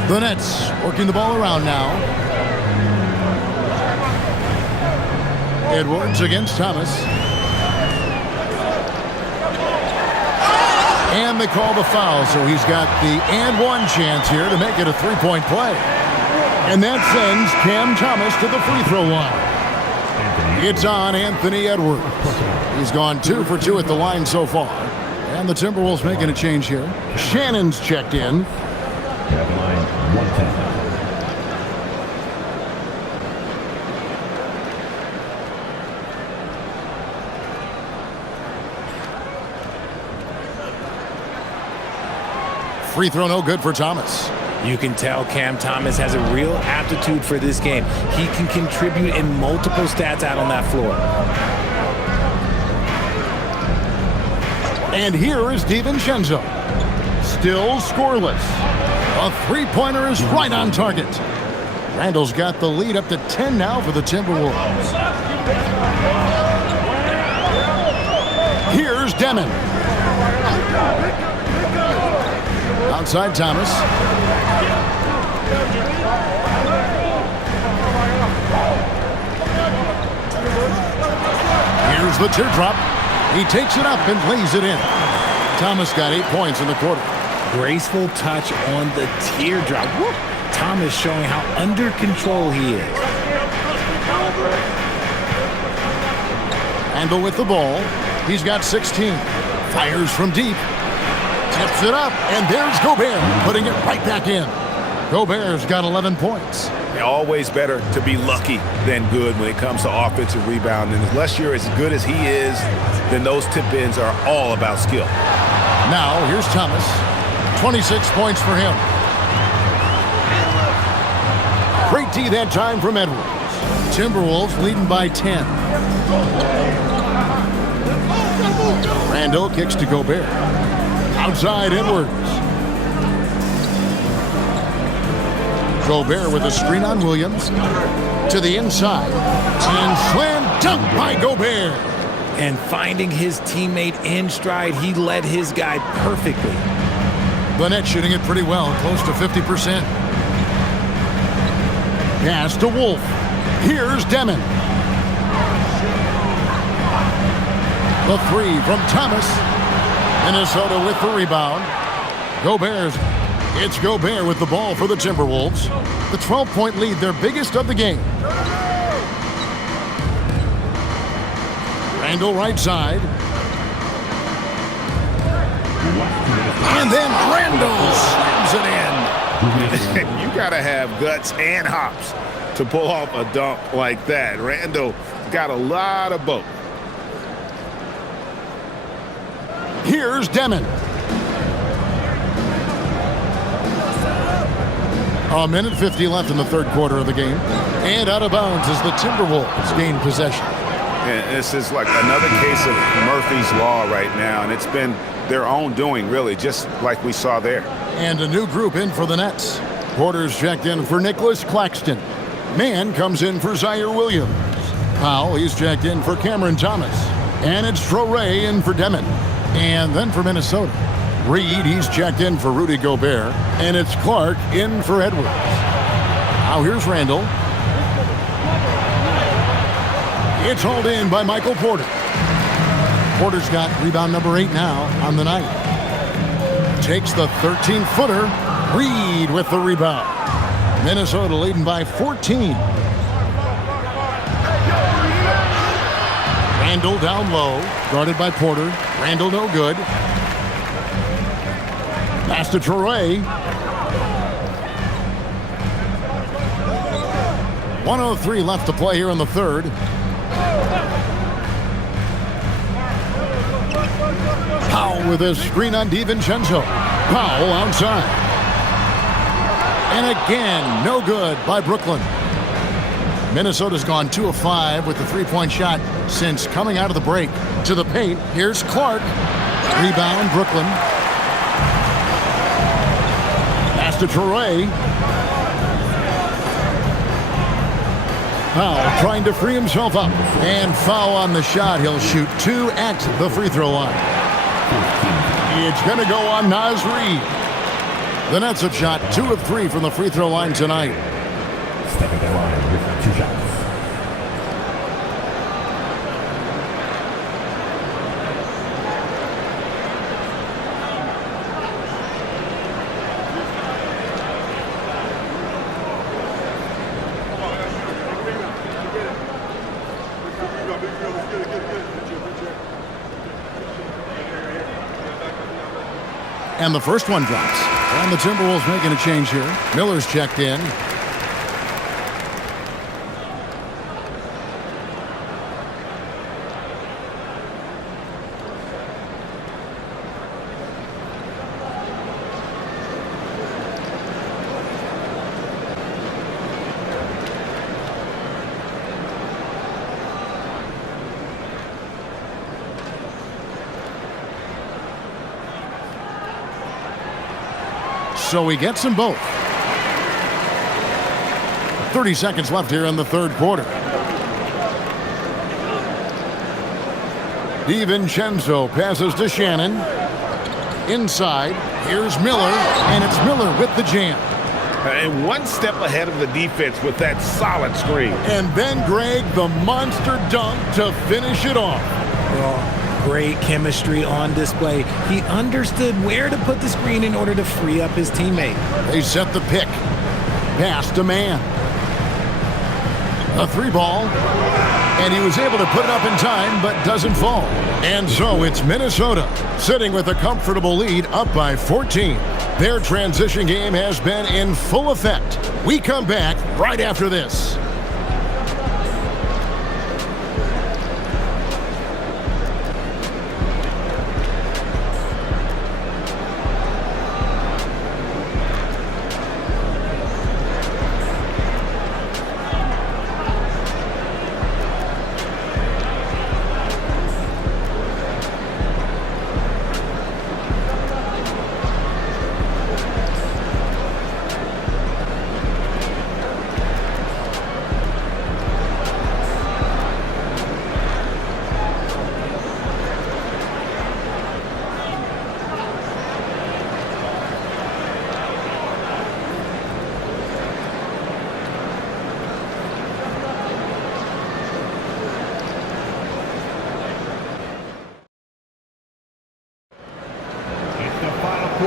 The Nets working the ball around now. Edwards against Thomas. And they call the foul, so he's got the and one chance here to make it a 3-point play. And that sends Cam Thomas to the free throw line. It's on Anthony Edwards. He's gone 2 for 2 at the line so far. And the Timberwolves making a change here. Shannon's checked in. Line 110. Free throw no good for Thomas. You can tell Cam Thomas has a real aptitude for this game. He can contribute in multiple stats out on that floor. And here is DiVincenzo. Still scoreless. A three-pointer is right on target. Randall's got the lead up to 10 now for the Timberwolves. Here's Demon. Outside Thomas. Here's the teardrop. He takes it up and lays it in. Thomas got 8 points in the quarter. Graceful touch on the teardrop. Woo! Thomas showing how under control he is. Randall with the ball. He's got 16. Fires from deep. Tips it up, and there's Gobert putting it right back in. Gobert's got 11 points. Always better to be lucky than good when it comes to offensive rebounding. Unless you're as good as he is, then those tip-ins are all about skill. Now, here's Thomas. 26 points for him. Great D that time from Edwards. Timberwolves leading by 10. Randall kicks to Gobert. Outside Edwards. Gobert with a screen on Williams. To the inside. And slam dunk by Gobert. And finding his teammate in stride, he led his guy perfectly. The Nets shooting it pretty well, close to 50%. Pass to Wolf. Here's Demon. The 3 from Thomas. Minnesota with the rebound. It's Gobert with the ball for the Timberwolves. The 12-point lead, their biggest of the game. Randall right side. And then Randall slams it in. You got to have guts and hops to pull off a dunk like that. Randall got a lot of both. Here's Demon. A minute 50 left in the third quarter of the game. And out of bounds as the Timberwolves gain possession. And this is like another case of Murphy's Law right now, and it's been their own doing, really, just like we saw there. And a new group in for the Nets. Porter's checked in for Nicholas Claxton. Mann comes in for Zaire Williams. Powell, he's checked in for Cameron Thomas. And it's Traoré in for Demon. And then for Minnesota, Reed, he's checked in for Rudy Gobert. And it's Clark in for Edwards. Now here's Randall. It's hauled in by Michael Porter. Porter's got rebound number 8 now on the night. Takes the 13-footer. Reed with the rebound. Minnesota leading by 14. Randall down low. Guarded by Porter. Randall no good. Pass to Traoré. 1:03 left to play here in the third. Powell with a screen on DiVincenzo. Powell outside. And again, no good by Brooklyn. Minnesota's gone 2 of 5 with the three-point shot since coming out of the break. To the paint, here's Clark. Rebound, Brooklyn. Pass to Traore. Powell trying to free himself up. And foul on the shot. He'll shoot 2 at the free throw line. It's going to go on Naz Reid. The Nets have shot 2 of 3 from the free throw line tonight. Stepping the line with 2 shots. And the first one drops. And the Timberwolves making a change here. Miller's checked in. So he gets them both. 30 seconds left here in the third quarter. DiVincenzo passes to Shannon. Inside, here's Miller, and it's Miller with the jam. And one step ahead of the defense with that solid screen. And then Greg, the monster dunk to finish it off. Great chemistry on display. He understood where to put the screen in order to free up his teammate. They set the pick. Pass to man. A 3-ball. And he was able to put it up in time, but doesn't fall. And so it's Minnesota sitting with a comfortable lead up by 14. Their transition game has been in full effect. We come back right after this.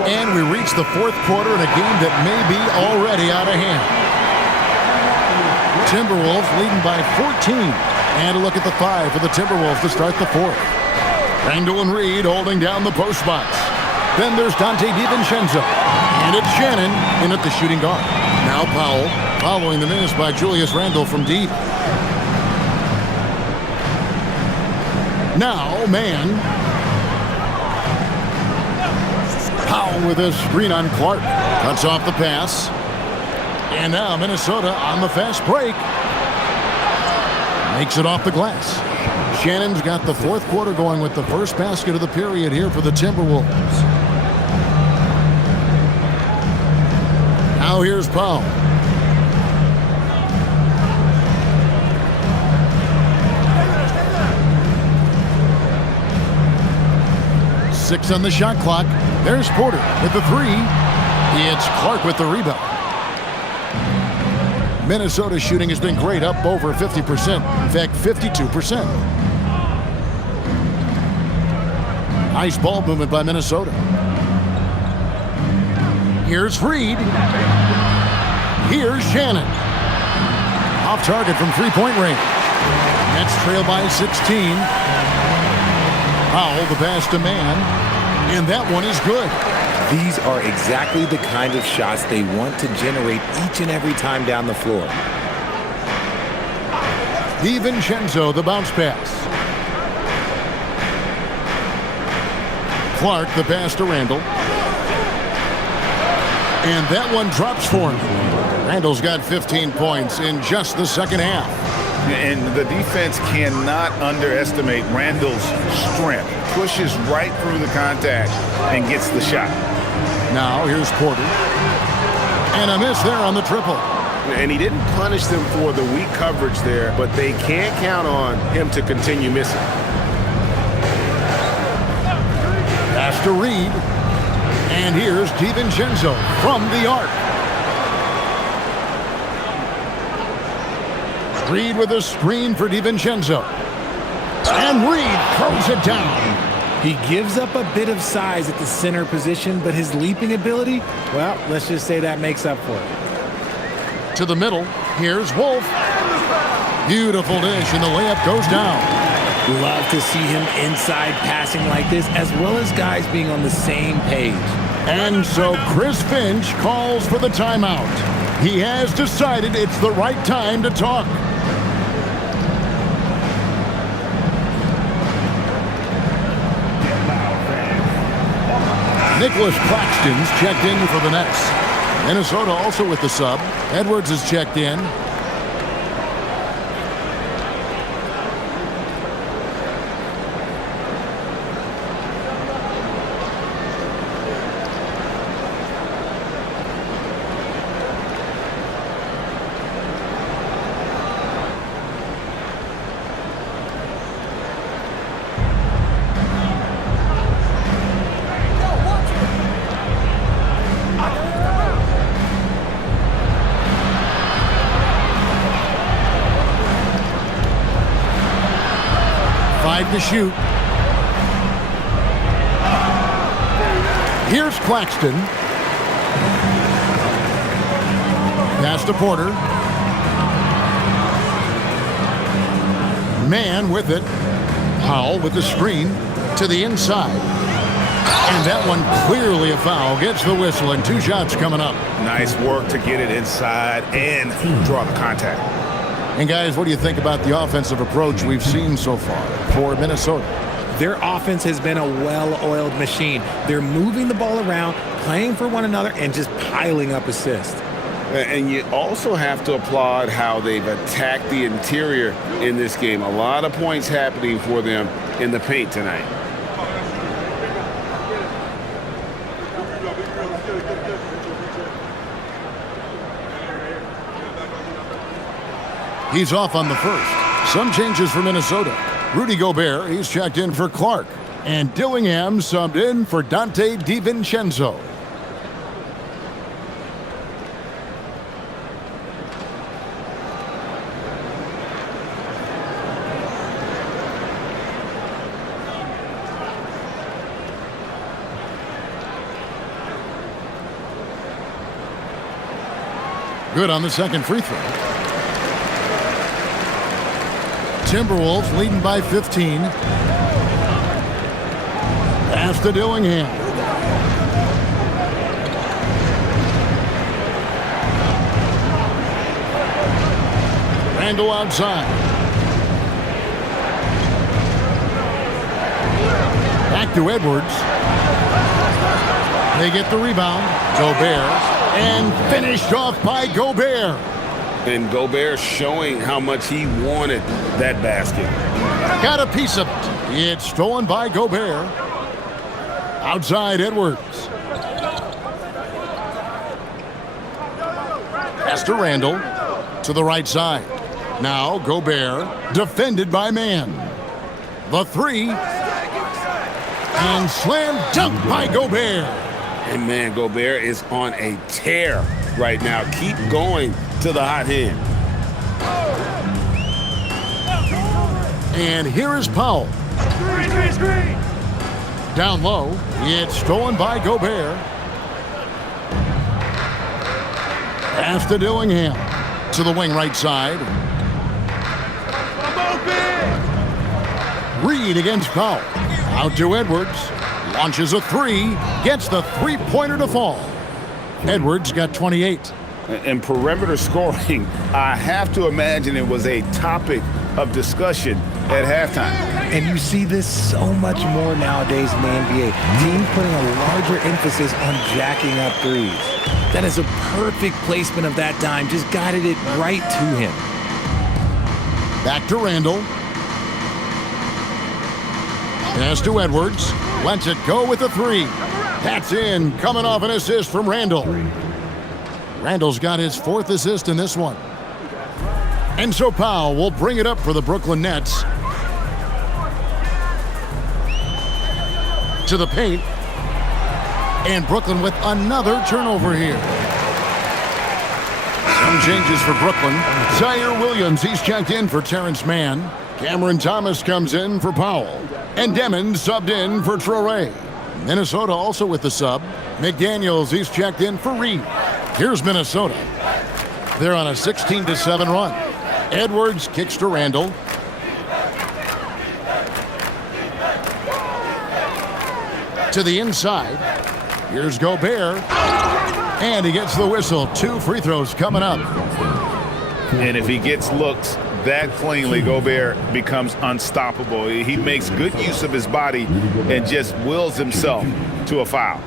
And we reach the fourth quarter in a game that may be already out of hand. Timberwolves leading by 14. And a look at the 5 for the Timberwolves to start the fourth. Randall and Reed holding down the post spots. Then there's Dante DiVincenzo. And it's Shannon in at the shooting guard. Now Powell following the miss by Julius Randle from deep. Now man. Powell with a screen on Clark. Cuts off the pass. And now Minnesota on the fast break. Makes it off the glass. Shannon's got the fourth quarter going with the first basket of the period here for the Timberwolves. Now here's Powell. Six on the shot clock. There's Porter with the 3. It's Clark with the rebound. Minnesota's shooting has been great, up over 50%. In fact, 52%. Nice ball movement by Minnesota. Here's Reed. Here's Shannon. Off target from three-point range. Nets trail by 16. Powell, the pass to man. And that one is good. These are exactly the kind of shots they want to generate each and every time down the floor. DiVincenzo, the bounce pass. Clark, the pass to Randall. And that one drops for him. Randall's got 15 points in just the second half. And the defense cannot underestimate Randall's strength. Pushes right through the contact and gets the shot. Now here's Porter. And a miss there on the triple. And he didn't punish them for the weak coverage there, but they can't count on him to continue missing. Pass to Reed. And here's DiVincenzo from the arc. Reed with a screen for DiVincenzo. And Reed throws it down. He gives up a bit of size at the center position, but his leaping ability, well, let's just say that makes up for it. To the middle, here's Wolf. Beautiful dish, and the layup goes down. Love to see him inside passing like this, as well as guys being on the same page. And so Chris Finch calls for the timeout. He has decided it's the right time to talk. Nicholas Claxton's checked in for the Nets. Minnesota also with the sub. Edwards is checked in. To shoot. Here's Claxton. Pass to Porter. Man with it. Powell with the screen to the inside. And that one clearly a foul. Gets the whistle and 2 shots coming up. Nice work to get it inside and draw the contact. And guys, what do you think about the offensive approach we've seen so far for Minnesota? Their offense has been a well-oiled machine. They're moving the ball around, playing for one another, and just piling up assists. And you also have to applaud how they've attacked the interior in this game. A lot of points happening for them in the paint tonight. He's off on the first. Some changes for Minnesota. Rudy Gobert, he's checked in for Clark. And Dillingham subbed in for Dante DiVincenzo. Good on the second free throw. Timberwolves leading by 15. Pass to Dillingham. Randall outside. Back to Edwards. They get the rebound. Gobert. And finished off by Gobert. And Gobert showing how much he wanted that basket. Got a piece of it. It's stolen by Gobert. Outside Edwards. Pass to Randall. To the right side. Now Gobert. Defended by Man. The three. And slam dunk by Gobert. And man, Gobert is on a tear right now. Keep going to the hot hand. And here is Powell. Screen. Down low. It's stolen by Gobert. Pass to Dillingham. To the wing right side. Reed against Powell. Out to Edwards. Launches a three. Gets the three-pointer to fall. Edwards got 28. And perimeter scoring, I have to imagine it was a topic of discussion at halftime. And you see this so much more nowadays in the NBA. Teams putting a larger emphasis on jacking up threes. That is a perfect placement of that dime. Just guided it right to him. Back to Randall. Pass to Edwards. Lets it go with the three. That's in. Coming off an assist from Randall. Randall's got his 4th assist in this one. And so Powell will bring it up for the Brooklyn Nets. To the paint. And Brooklyn with another turnover here. Some changes for Brooklyn. Zaire Williams, he's checked in for Terrence Mann. Cameron Thomas comes in for Powell. And Demon subbed in for Traoré. Minnesota also with the sub. McDaniels, he's checked in for Reed. Here's Minnesota. They're on a 16-7 run. Edwards kicks to Randall. To the inside. Here's Gobert. And he gets the whistle. 2 free throws coming up. And if he gets looks that cleanly, Gobert becomes unstoppable. He makes good use of his body and just wills himself to a foul.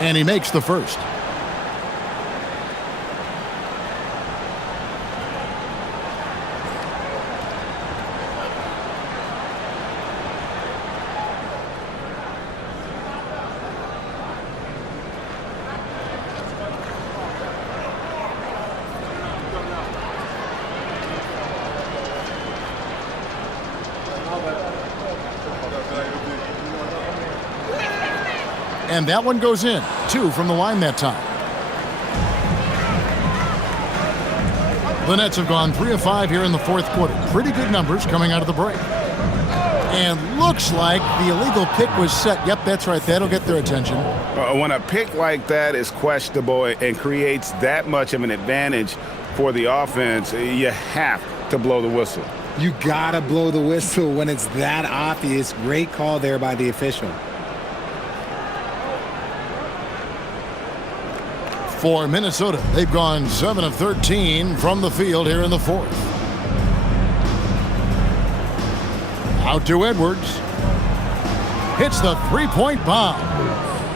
And he makes the first. And that one goes in. 2 from the line that time. The Nets have gone 3 of 5 here in the 4th quarter. Pretty good numbers coming out of the break. And looks like the illegal pick was set. Yep, that's right. That'll get their attention. When a pick like that is questionable and creates that much of an advantage for the offense, you have to blow the whistle. You gotta blow the whistle when it's that obvious. Great call there by the official. For Minnesota, they've gone 7 of 13 from the field here in the 4th. Out to Edwards. Hits the 3-point bomb.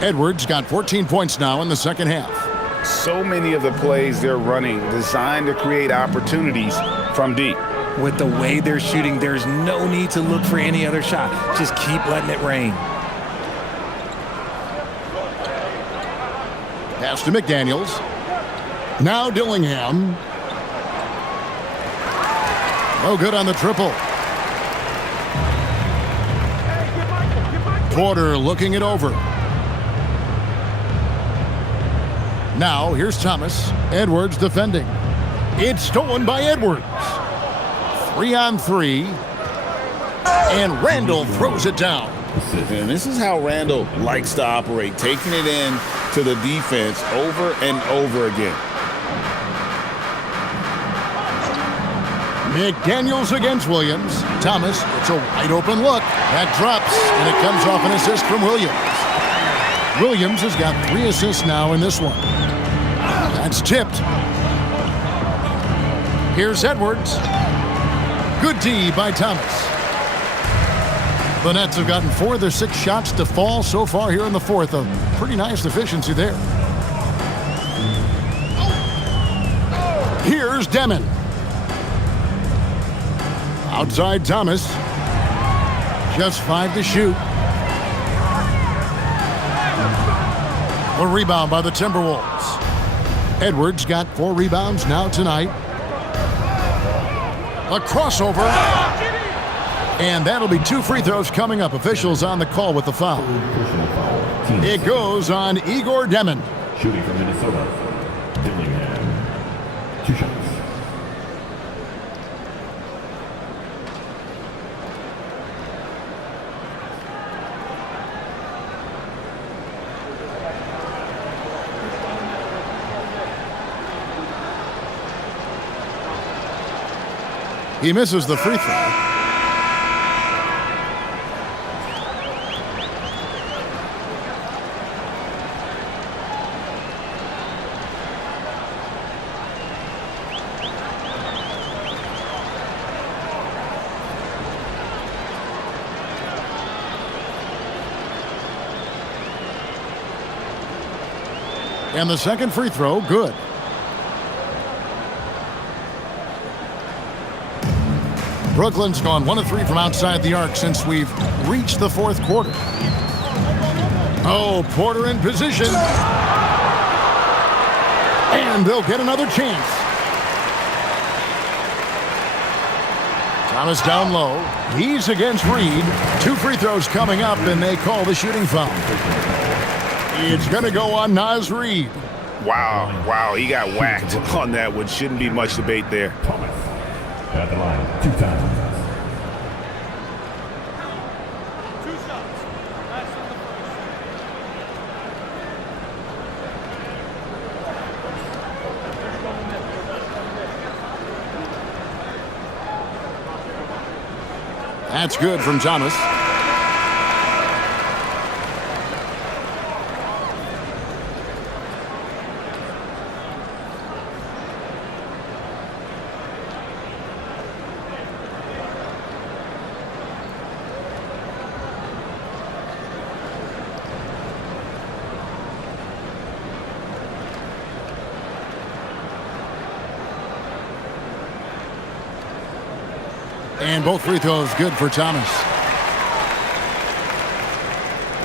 Edwards got 14 points now in the second half. So many of the plays they're running designed to create opportunities from deep. With the way they're shooting, there's no need to look for any other shot. Just keep letting it rain. Pass to McDaniels. Now Dillingham. No good on the triple. Porter looking it over. Now here's Thomas. Edwards defending. It's stolen by Edwards. 3-on-3. And Randall throws it down. And this is how Randall likes to operate, taking it in to the defense over and over again. McDaniels against Williams. Thomas, it's a wide open look. That drops, and it comes off an assist from Williams. Williams has got 3 assists now in this one. That's tipped. Here's Edwards. Good D by Thomas. The Nets have gotten 4 of their 6 shots to fall so far here in the 4th. A pretty nice efficiency there. Here's Demon. Outside Thomas. Just 5 to shoot. A rebound by the Timberwolves. Edwards got 4 rebounds now tonight. A crossover. And that'll be 2 free throws coming up. Officials on the call with the foul. It goes on Igor Demon. Shooting from Minnesota, Dillingham. 2 shots. He misses the free throw. And the second free throw, good. Brooklyn's gone 1 of 3 from outside the arc since we've reached the fourth quarter. Oh, Porter in position. And they'll get another chance. Thomas down low. He's against Reed. 2 free throws coming up, and they call the shooting foul. It's going to go on Naz Reid. Wow, he got whacked on that one. Shouldn't be much debate there. Thomas at the line 2 times. That's good from Thomas. And both free throws good for Thomas.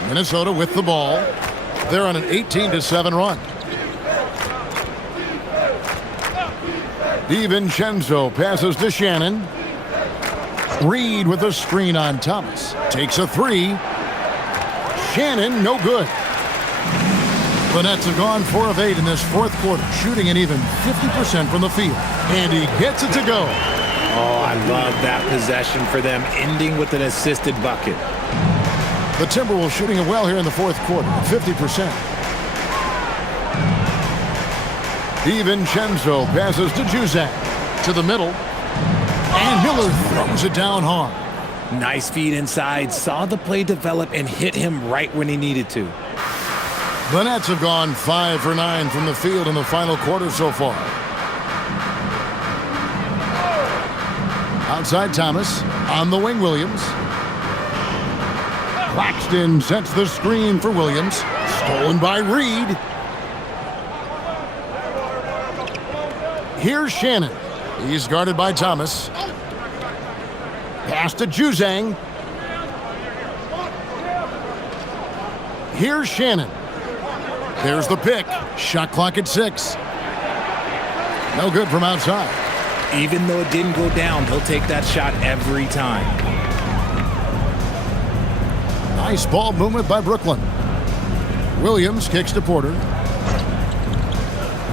Minnesota with the ball. They're on an 18-7 run. DiVincenzo passes to Shannon. Reed with a screen on Thomas. Takes a 3. Shannon, no good. The Nets have gone 4 of 8 in this fourth quarter, shooting an even 50% from the field. And he gets it to go. Oh, I love that possession for them, ending with an assisted bucket. The Timberwolves shooting it well here in the fourth quarter, 50%. DiVincenzo passes to Juzak. To the middle. And Miller throws it down hard. Nice feed inside, saw the play develop and hit him right when he needed to. The Nets have gone 5 for 9 from the field in the final quarter so far. Outside Thomas, on the wing Williams. Claxton sets the screen for Williams. Stolen by Reed. Here's Shannon. He's guarded by Thomas. Pass to Juzang. Here's Shannon. There's the pick. Shot clock at 6. No good from outside. Even though it didn't go down, he'll take that shot every time. Nice ball movement by Brooklyn. Williams kicks to Porter.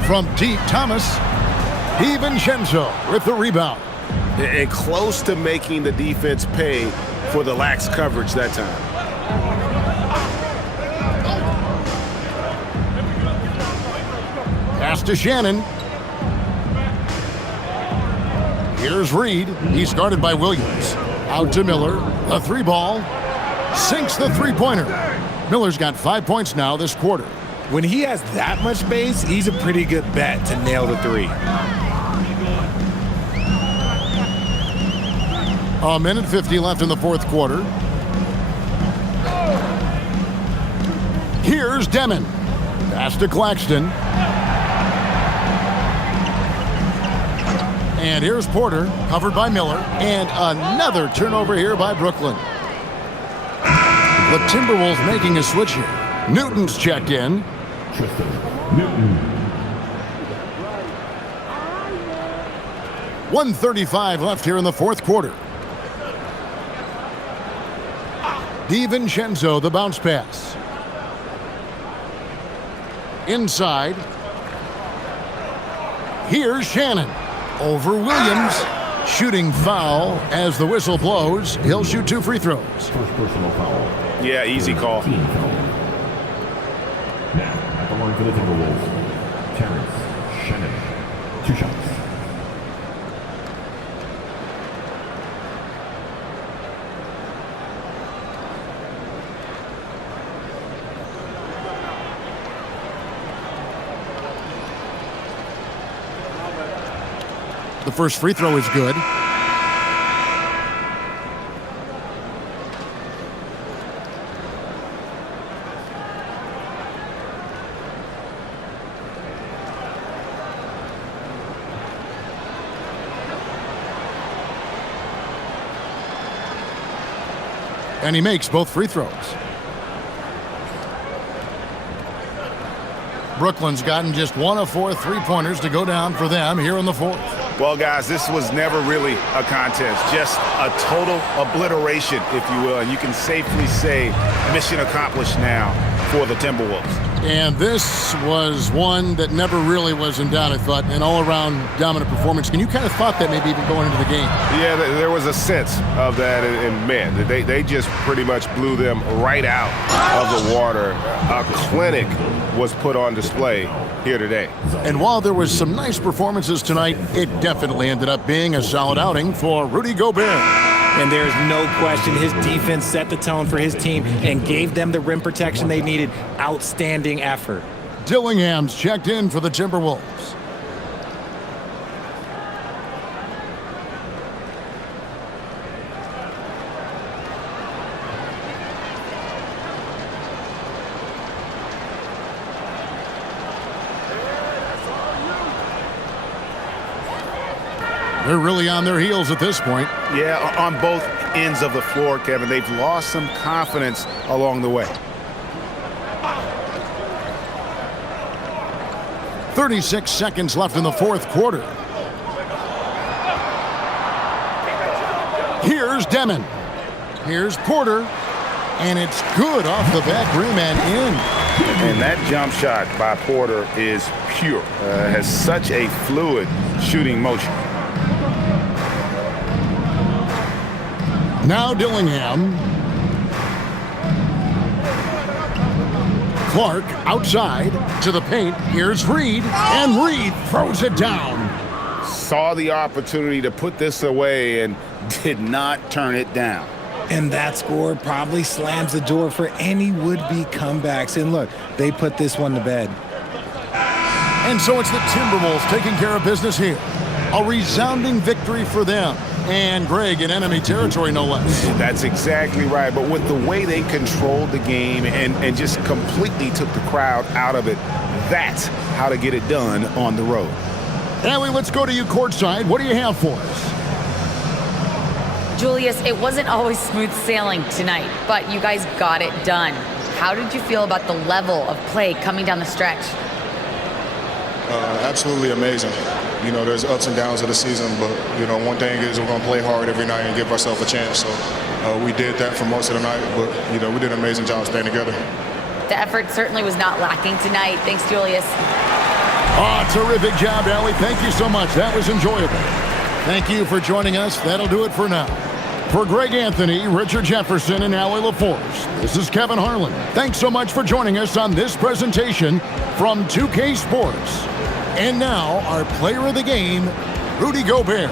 From deep, Thomas. DiVincenzo with the rebound. And close to making the defense pay for the lax coverage that time. Pass to Shannon. Here's Reed. He's guarded by Williams. Out to Miller. A 3-ball. Sinks the three-pointer. Miller's got 5 points now this quarter. When he has that much base, he's a pretty good bet to nail the 3. A minute 50 left in the fourth quarter. Here's Demon. Pass to Claxton. And here's Porter, covered by Miller. And another turnover here by Brooklyn. The Timberwolves making a switch here. Newton's checked in. Tristan Newton. 1:35 left here in the fourth quarter. DiVincenzo, the bounce pass. Inside. Here's Shannon. Over Williams. Shooting foul as the whistle blows. He'll shoot 2 free throws. First personal foul. Yeah, easy call. Team foul. Now, at the line for the Timberwolves, Terrence Shannon. 2 shots. The first free throw is good. And he makes both free throws. Brooklyn's gotten just 1 of 4 three-pointers to go down for them here in the fourth. Well, guys, this was never really a contest, just a total obliteration, if you will. And you can safely say mission accomplished now for the Timberwolves. And this was one that never really was in doubt, I thought, an all-around dominant performance. And you kind of thought that maybe even going into the game. Yeah, there was a sense of that, and man, they just pretty much blew them right out of the water. A clinic was put on display here today. And while there was some nice performances tonight, it definitely ended up being a solid outing for Rudy Gobert. And there's no question his defense set the tone for his team and gave them the rim protection they needed. Outstanding effort. Dillingham's checked in for the Timberwolves. They're really on their heels at this point. Yeah, on both ends of the floor, Kevin. They've lost some confidence along the way. 36 seconds left in the fourth quarter. Here's Demon. Here's Porter. And it's good off the back rim and in. And that jump shot by Porter is pure. Has such a fluid shooting motion. Now Dillingham. Clark outside to the paint. Here's Reed. And Reed throws it down. Saw the opportunity to put this away and did not turn it down. And that score probably slams the door for any would-be comebacks. And look, they put this one to bed. And so it's the Timberwolves taking care of business here. A resounding victory for them. And Greg in enemy territory, no less. That's exactly right. But with the way they controlled the game and just completely took the crowd out of it, that's how to get it done on the road. Allie, let's go to you courtside. What do you have for us? Julius, it wasn't always smooth sailing tonight, but you guys got it done. How did you feel about the level of play coming down the stretch? Absolutely amazing. You know, there's ups and downs of the season, but, you know, one thing is we're going to play hard every night and give ourselves a chance. So we did that for most of the night, but, you know, we did an amazing job staying together. The effort certainly was not lacking tonight. Thanks, Julius. Oh, terrific job, Allie. Thank you so much. That was enjoyable. Thank you for joining us. That'll do it for now. For Greg Anthony, Richard Jefferson, and Allie LaForce, this is Kevin Harlan. Thanks so much for joining us on this presentation from 2K Sports. And now, our player of the game, Rudy Gobert.